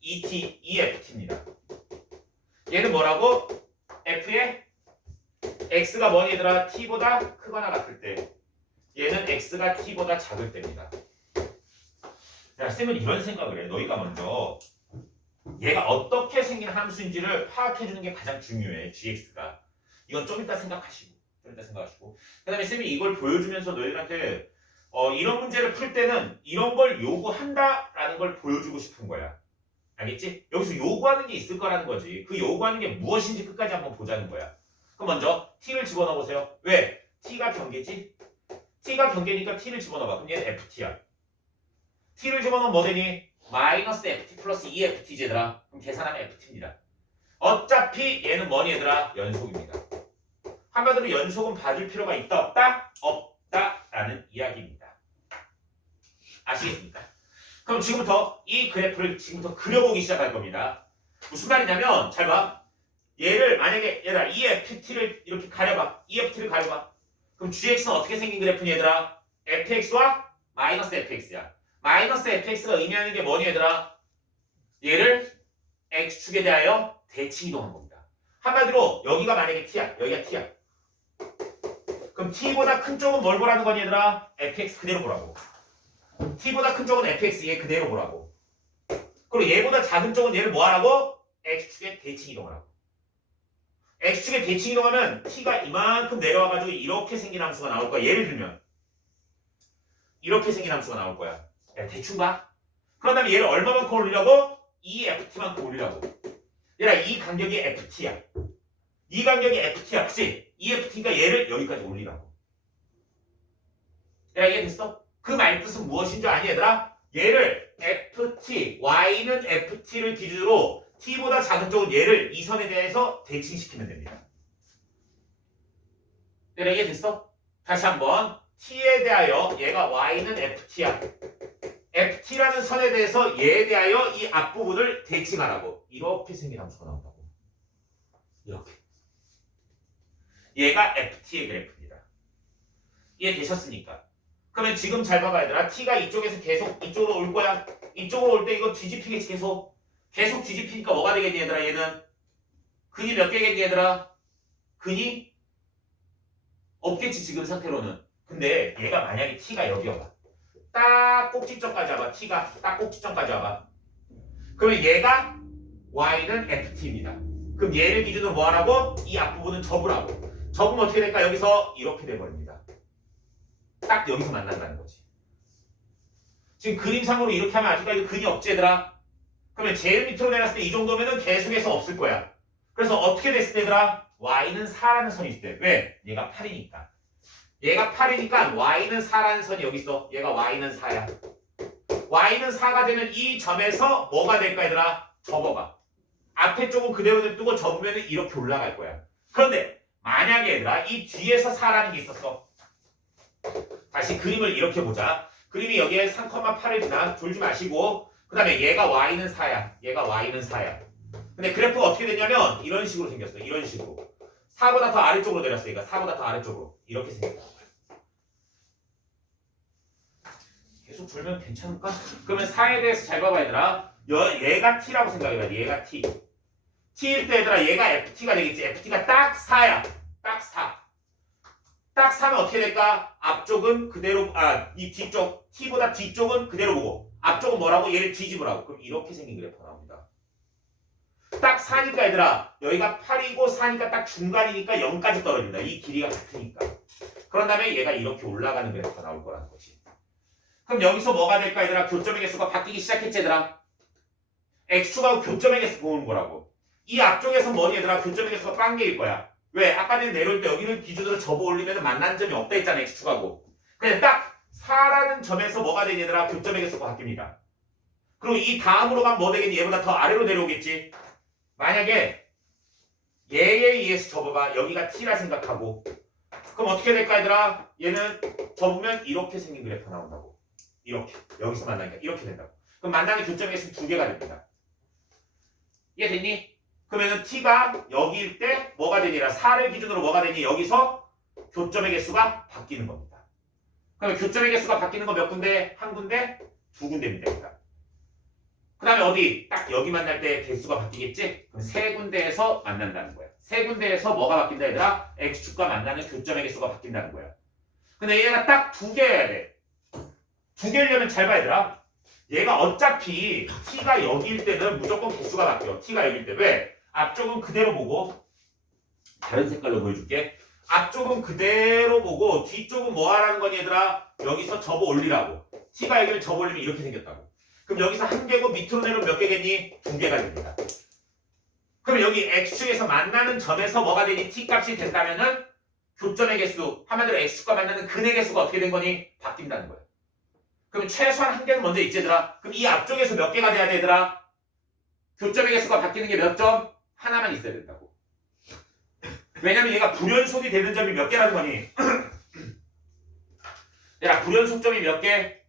EFT입니다. 얘는 뭐라고? f의 x가 뭐니 얘들아? t보다 크거나 같을 때 얘는 x가 t보다 작을 때입니다. 자, 쌤은 이런 생각을 해. 너희가 먼저 얘가 어떻게 생긴 함수인지를 파악해주는 게 가장 중요해. gx가. 이건 좀 이따 생각하시고 그 다음에 쌤이 이걸 보여주면서 너희들한테 이런 문제를 풀 때는 이런 걸 요구한다라는 걸 보여주고 싶은 거야. 알겠지? 여기서 요구하는 게 있을 거라는 거지. 그 요구하는 게 무엇인지 끝까지 한번 보자는 거야. 그럼 먼저 t를 집어넣어 보세요. 왜? t가 경계지? t가 경계니까 t를 집어넣어봐. 그럼 얘는 ft야. t를 집어넣으면 뭐 되니? 마이너스 ft 플러스 2ft지 얘들아. 그럼 계산하면 ft입니다. 어차피 얘는 뭐니 얘들아? 연속입니다. 한마디로 연속은 봐줄 필요가 있다 없다? 없다라는 이야기입니다. 아시겠습니까? 그럼 지금부터 이 그래프를 지금부터 그려보기 시작할 겁니다. 무슨 말이냐면 잘 봐. 얘를 만약에 얘들아 EFT를 이렇게 가려봐. EFT를 가려봐. 그럼 GX는 어떻게 생긴 그래프니 얘들아? FX와 마이너스 FX야. 마이너스 FX가 의미하는 게 뭐니 얘들아? 얘를 X축에 대하여 대칭 이동한 겁니다. 한마디로 여기가 만약에 T야. 여기가 T야. 그럼 T보다 큰 쪽은 뭘 보라는 거니 얘들아? FX 그대로 보라고. T보다 큰 쪽은 FX 얘 그대로 보라고. 그리고 얘보다 작은 쪽은 얘를 뭐 하라고? X축에 대칭 이동하라고. X축에 대칭 이동하면 T가 이만큼 내려와가지고 이렇게 생긴 함수가 나올 거야. 예를 들면 이렇게 생긴 함수가 나올 거야. 야, 대충 봐. 그런 다음에 얘를 얼마만큼 올리려고? EFT만큼 올리라고. 얘라 이 간격이 FT야. 이 간격이 FT야. 그치? EFT니까 얘를 여기까지 올리라고. 얘라 이해됐어? 그 말 뜻은 무엇인 줄 아니 얘들아? 얘를 FT, Y는 FT를 기준으로 T보다 작은 쪽은 얘를 이 선에 대해서 대칭시키면 됩니다. 얘라 이해됐어? 다시 한번 T에 대하여 얘가 Y는 FT야. ft라는 선에 대해서 얘에 대하여 이 앞부분을 대칭하라고. 이렇게 생긴 함수가 나온다고. 이렇게. 얘가 ft의 그래프입니다. 이해되셨습니까? 그러면 지금 잘 봐봐 얘들아. t가 이쪽에서 계속 이쪽으로 올 거야. 이쪽으로 올 때 이거 뒤집히겠지 계속. 계속 뒤집히니까 뭐가 되겠니 얘들아 얘는? 근이 몇 개겠니 얘들아? 근이 없겠지 지금 상태로는. 근데 얘가 만약에 t가 여기 와봐. 딱 꼭지점까지 와봐. t가 딱 꼭지점까지 와봐. 그러면 얘가 y는 ft입니다. 그럼 얘를 기준으로 뭐 하라고? 이 앞부분은 접으라고. 접으면 어떻게 될까? 여기서 이렇게 돼버립니다. 딱 여기서 만난다는 거지. 지금 그림상으로 이렇게 하면 아직까지 근이 없지 얘들아? 그러면 제일 밑으로 내렸을 때 이 정도면은 계속해서 없을 거야. 그래서 어떻게 됐을 때 얘들아? y는 4라는 선이 있을 때. 왜? 얘가 8이니까. 얘가 8이니까 y는 4라는 선이 여기 있어. 얘가 y는 4야. y는 4가 되는 이 점에서 뭐가 될까 얘들아? 접어봐. 앞에 쪽은 그대로 냅두고 접으면 이렇게 올라갈 거야. 그런데 만약에 얘들아 이 뒤에서 4라는 게 있었어. 다시 그림을 이렇게 보자. 그림이 여기에 3,8을 지나 졸지 마시고 그 다음에 얘가 y는 4야. 얘가 y는 4야. 근데 그래프가 어떻게 됐냐면 이런 식으로 생겼어. 이런 식으로. 4보다 더 아래쪽으로 내렸어. 얘가 4보다 더 아래쪽으로. 이렇게 생겼다. 계속 졸면 괜찮을까? 그러면 4에 대해서 잘 봐봐 얘들아. 얘가 t라고 생각해봐. 얘가 t. t일 때 얘들아 얘가 ft가 되겠지. ft가 딱 4야. 딱 4. 딱 4면 어떻게 될까? 앞쪽은 그대로 이 뒤쪽 t보다 뒤쪽은 그대로 보고 앞쪽은 뭐라고? 얘를 뒤집으라고. 그럼 이렇게 생긴 그래프가 나옵니다. 딱 4니까 얘들아 여기가 8이고 4니까 딱 중간이니까 0까지 떨어진다. 이 길이가 같으니까. 그런 다음에 얘가 이렇게 올라가는 그래프가 나올 거라는 거지. 그럼 여기서 뭐가 될까 얘들아? 교점의 개수가 바뀌기 시작했지 얘들아? x축하고 교점의 개수 보는 거라고. 이 앞쪽에서 뭐니 얘들아? 교점의 개수가 빵개일 거야. 왜? 아까 전에 내려올 때 여기를 기준으로 접어 올리면 만나는 점이 없다 했잖아 x축하고. 그냥 딱 4라는 점에서 뭐가 되니 얘들아? 교점의 개수가 바뀝니다. 그리고 이 다음으로 가면 뭐 되겠니? 얘보다 더 아래로 내려오겠지. 만약에 얘에 의해서 접어봐. 여기가 t라 생각하고 그럼 어떻게 될까 얘들아? 얘는 접으면 이렇게 생긴 그래프가 나온다고. 이렇게. 여기서 만나니까 이렇게 된다고. 그럼 만나는 교점의 개수는 2개가 됩니다. 이해됐니? 그러면은 t가 여기일 때 뭐가 되니라? 4를 기준으로 뭐가 되니? 여기서 교점의 개수가 바뀌는 겁니다. 그러면 교점의 개수가 바뀌는 거 몇 군데? 한 군데? 2군데입니다. 그 다음에 어디? 딱 여기 만날 때 개수가 바뀌겠지? 그럼 3군데에서 만난다는 거야. 3군데에서 뭐가 바뀐다 얘들아? x축과 만나는 교점의 개수가 바뀐다는 거야. 근데 얘가 딱 2개여야 돼. 2개려면 잘 봐 얘들아. 얘가 어차피 t가 여기일 때는 무조건 개수가 바뀌어. t가 여기일 때. 왜? 앞쪽은 그대로 보고 다른 색깔로 보여줄게. 앞쪽은 그대로 보고 뒤쪽은 뭐 하라는 거니 얘들아? 여기서 접어 올리라고. t가 여기를 접어 올리면 이렇게 생겼다고. 그럼 여기서 1개고 밑으로 내려면 몇 개겠니? 2개가 됩니다. 그럼 여기 x축에서 만나는 점에서 뭐가 되니? t 값이 된다면은 교점의 개수, 한마디로 x축과 만나는 근의 개수가 어떻게 된 거니? 바뀐다는 거야. 그럼 최소한 1개는 먼저 있지 얘들아. 그럼 이 앞쪽에서 몇 개가 돼야 돼 얘들아? 교점의 개수가 바뀌는 게 몇 점? 하나만 있어야 된다고. 왜냐면 얘가 불연속이 되는 점이 몇 개라는 거니? 얘들아 불연속점이 몇 개?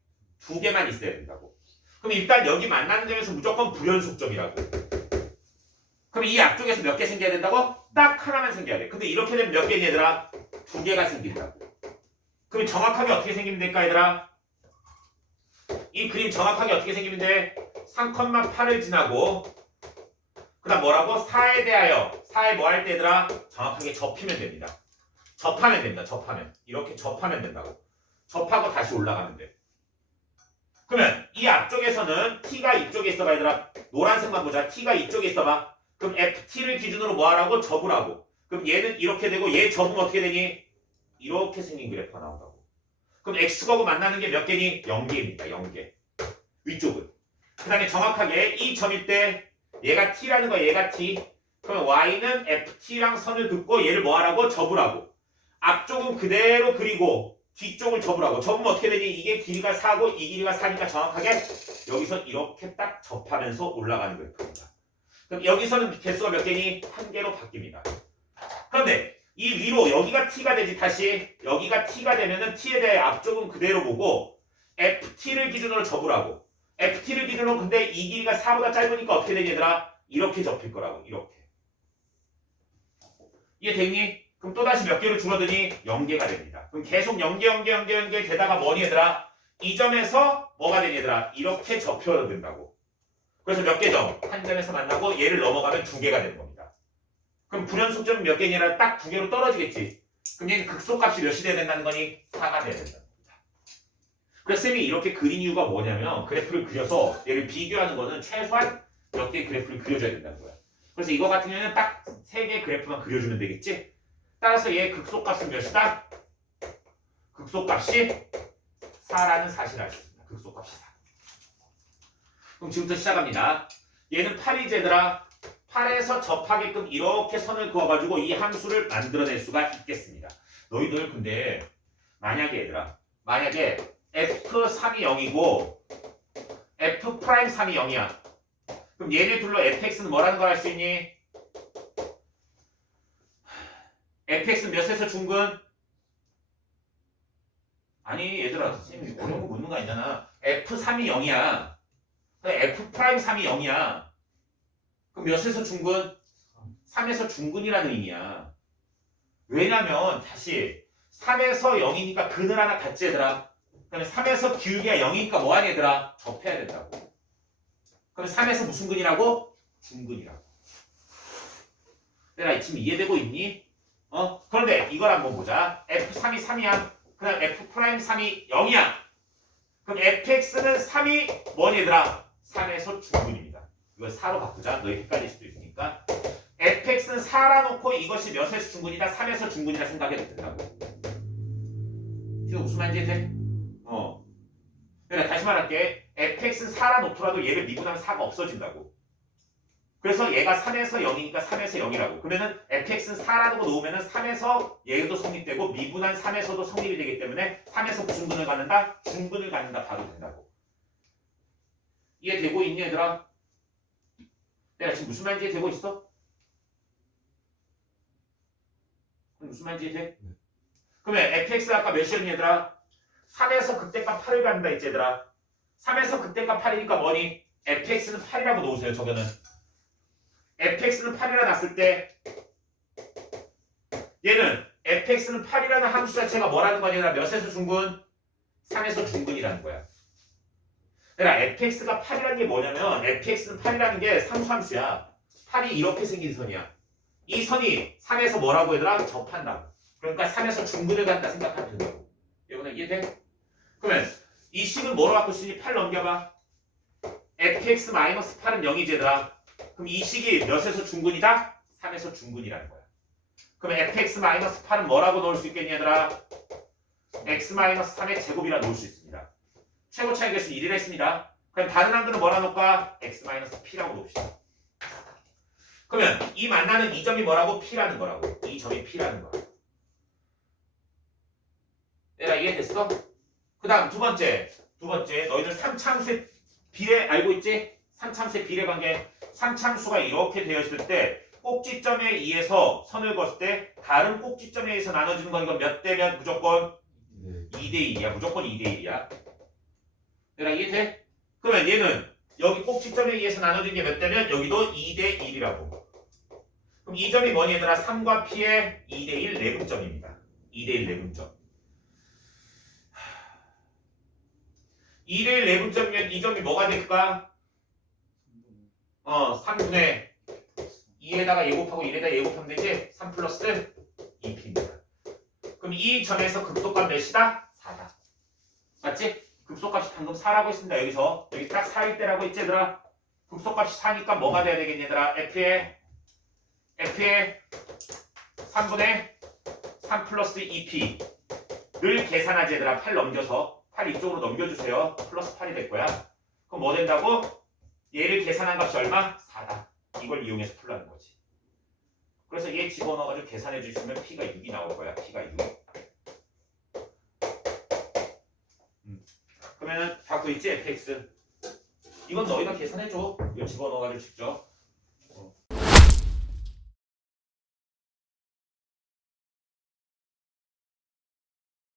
2개만 있어야 된다고. 그럼 일단 여기 만나는 점에서 무조건 불연속점이라고. 그럼 이 앞쪽에서 몇 개 생겨야 된다고? 딱 하나만 생겨야 돼. 근데 이렇게 되면 몇 개니 얘들아? 2개가 생긴다고. 그럼 정확하게 어떻게 생기면 될까 얘들아? 이 그림 정확하게 어떻게 생기면 돼? 3,8을 지나고 그 다음 뭐라고? 4에 대하여 4에 뭐 할 때 얘들아? 정확하게 접히면 됩니다. 접하면 됩니다. 접하면. 이렇게 접하면 된다고. 접하고 다시 올라가면 돼. 그러면 이 앞쪽에서는 t가 이쪽에 있어봐 얘들아. 노란색만 보자. t가 이쪽에 있어봐. 그럼 ft를 기준으로 뭐 하라고? 접으라고. 그럼 얘는 이렇게 되고 얘 접으면 어떻게 되니? 이렇게 생긴 그래프가 나온다고. 그럼 x축하고 만나는 게 몇 개니? 0개입니다. 0개. 위쪽은. 그 다음에 정확하게 이 점일 때 얘가 t라는 거야. 얘가 t. 그러면 y는 ft랑 선을 긋고 얘를 뭐 하라고? 접으라고. 앞쪽은 그대로 그리고 뒤쪽을 접으라고. 접으면 어떻게 되니? 이게 길이가 4고 이 길이가 4니까 정확하게 여기서 이렇게 딱 접하면서 올라가는 그래프입니다. 그럼 여기서는 개수가 몇 개니? 1개로 바뀝니다. 그런데 이 위로 여기가 t가 되지. 다시 여기가 t가 되면은 t에 대해 앞쪽은 그대로 보고 ft를 기준으로 접으라고. ft를 기준으로 근데 이 길이가 4보다 짧으니까 어떻게 되니 얘들아? 이렇게 접힐 거라고. 이렇게. 이해됐니? 그럼 또다시 몇 개로 줄어드니? 0개가 됩니다. 그럼 계속 0개 되다가 뭐니 얘들아? 이 점에서 뭐가 되니 얘들아? 이렇게 접혀야 된다고. 그래서 몇 개 점? 한 점에서 만나고 얘를 넘어가면 2개가 되는 겁니다. 그럼 불연속점은 몇 개니 아니라 딱 2개로 떨어지겠지. 그럼 얘는 극소값이 몇이 돼야 된다는 거니? 4가 돼야 된다는 겁니다. 그래서 쌤이 이렇게 그린 이유가 뭐냐면 그래프를 그려서 얘를 비교하는 거는 최소한 몇 개의 그래프를 그려줘야 된다는 거야. 그래서 이거 같은 경우는 딱 3개의 그래프만 그려주면 되겠지? 따라서 얘 극소값은 몇이다? 극소값이 4라는 사실을 알 수 있습니다. 극소값이 4. 그럼 지금부터 시작합니다. 얘는 8이지 얘들아. 8에서 접하게끔 이렇게 선을 그어가지고 이 함수를 만들어낼 수가 있겠습니다. 너희들 근데 만약에 얘들아 만약에 f3이 0이고 f'3이 0이야. 그럼 얘네 둘로 fx는 뭐라는 걸 알 수 있니? fx는 몇에서 중근? 아니 얘들아 선생님이 어려운 거 묻는 거 아니잖아. f3이 0이야. f'3이 0이야. 그럼 몇에서 중근? 3에서 중근이라는 의미야. 왜냐면 다시 3에서 0이니까 근을 하나 갖지 얘들아. 그다음에 3에서 기울기가 0이니까 뭐하니 얘들아? 접해야 된다고. 그럼 3에서 무슨 근이라고? 중근이라고. 얘들아 지금 이해되고 있니? 그런데 이걸 한번 보자. f3이 3이야. 그다음 f'3이 0이야. 그럼 fx는 3이 뭐니 얘들아? 3에서 중근입니다. 이걸 4로 바꾸자. 너희 헷갈릴 수도 있으니까. fx는 4라 놓고 이것이 몇에서 중근이다? 3에서 중근이라 생각해도 된다고. 지금 무슨 말인지 돼? 그래 다시 말할게. fx는 4라 놓더라도 얘를 미분하면 4가 없어진다고. 그래서 얘가 3에서 0이니까 3에서 0이라고. 그러면은 fx는 4라는 거 놓으면은 3에서 얘도 성립되고 미분한 3에서도 성립이 되기 때문에 3에서 무슨 근을 갖는다? 중근을 갖는다 봐도 된다고. 이해되고 있니 얘들아? 내가 지금 무슨 말인지 되고 있어? 무슨 말인지 돼? 네. 그러면 fx가 아까 몇이었니 얘들아? 3에서 극대값 8을 갖는다 했지 얘들아. 3에서 극대값 8이니까 뭐니? fx는 8이라고 놓으세요. 저거는 fx는 8이라 놨을 때 얘는 fx는 8이라는 함수 자체가 뭐라는 거냐? 몇에서 중근? 3에서 중근이라는 거야. 그러니까 fx가 8이라는 게 뭐냐면 fx는 8이라는 게 상수함수야. 8이 이렇게 생긴 선이야. 이 선이 3에서 뭐라고 얘들아? 접한다고. 그러니까 3에서 중근을 갖다 생각하면 된다고. 이거는 이해돼? 그러면 이 식은 뭐로 바꿀 수 있니? 8 넘겨봐. fx-8은 0이지 얘들아. 그럼 이 식이 몇에서 중근이다? 3에서 중근이라는 거야. 그럼 fx-8은 뭐라고 넣을 수 있겠니 얘들아? x-3의 제곱이라 놓을 수 있습니다. 최고 차이 개수 1이라 했습니다. 그럼 다른 한글은 뭐라 놓을까? x-p라고 놓읍시다. 그러면 이 만나는 이 점이 뭐라고? p라는 거라고. 이 점이 p라는 거야. 얘들아 이해됐어? 그 다음 두 번째 너희들 3참수의 비례 알고 있지? 3참수의 비례 관계. 3참수가 이렇게 되어 있을 때 꼭지점에 의해서 선을 그었을 때 다른 꼭지점에 의해서 나눠지는 건 이건 몇 대 몇? 무조건 2대 2야. 무조건 2대 1이야. 얘들아 이해돼? 그러면 얘는 여기 꼭지점에 의해서 나눠진 게 몇 대면 여기도 2대 1이라고. 그럼 이 점이 뭐니 얘들아? 3과 p의 2대 1 내분점입니다. 2대 1 내분점. 2대 1 내분점이면 이 점이 뭐가 될까? 3분의 2에다가 예곱하고 1에다가 예곱하면 되지? 3 플러스 2p입니다. 그럼 이 점에서 극소값 몇이다? 4다. 맞지? 극소값이 방금 4라고 했습니다. 여기서 여기 딱 4일 때라고 했지 얘들아? 극소값이 4니까 뭐가 돼야 되겠니 얘들아? f의 3분의 3 플러스 2p를 계산하지 얘들아. 8 넘겨서 8 이쪽으로 넘겨주세요. 플러스 8이 될 거야. 그럼 뭐 된다고? 얘를 계산한 값이 얼마? 4다. 이걸 이용해서 풀라는 거지. 그래서 얘 집어넣어가지고 계산해 주시면 p가 6이 나올 거야. p가 6. 그러면은 받고 있지 fx. 이건 너희가 계산해 줘. 이거 집어넣어가지고 직접.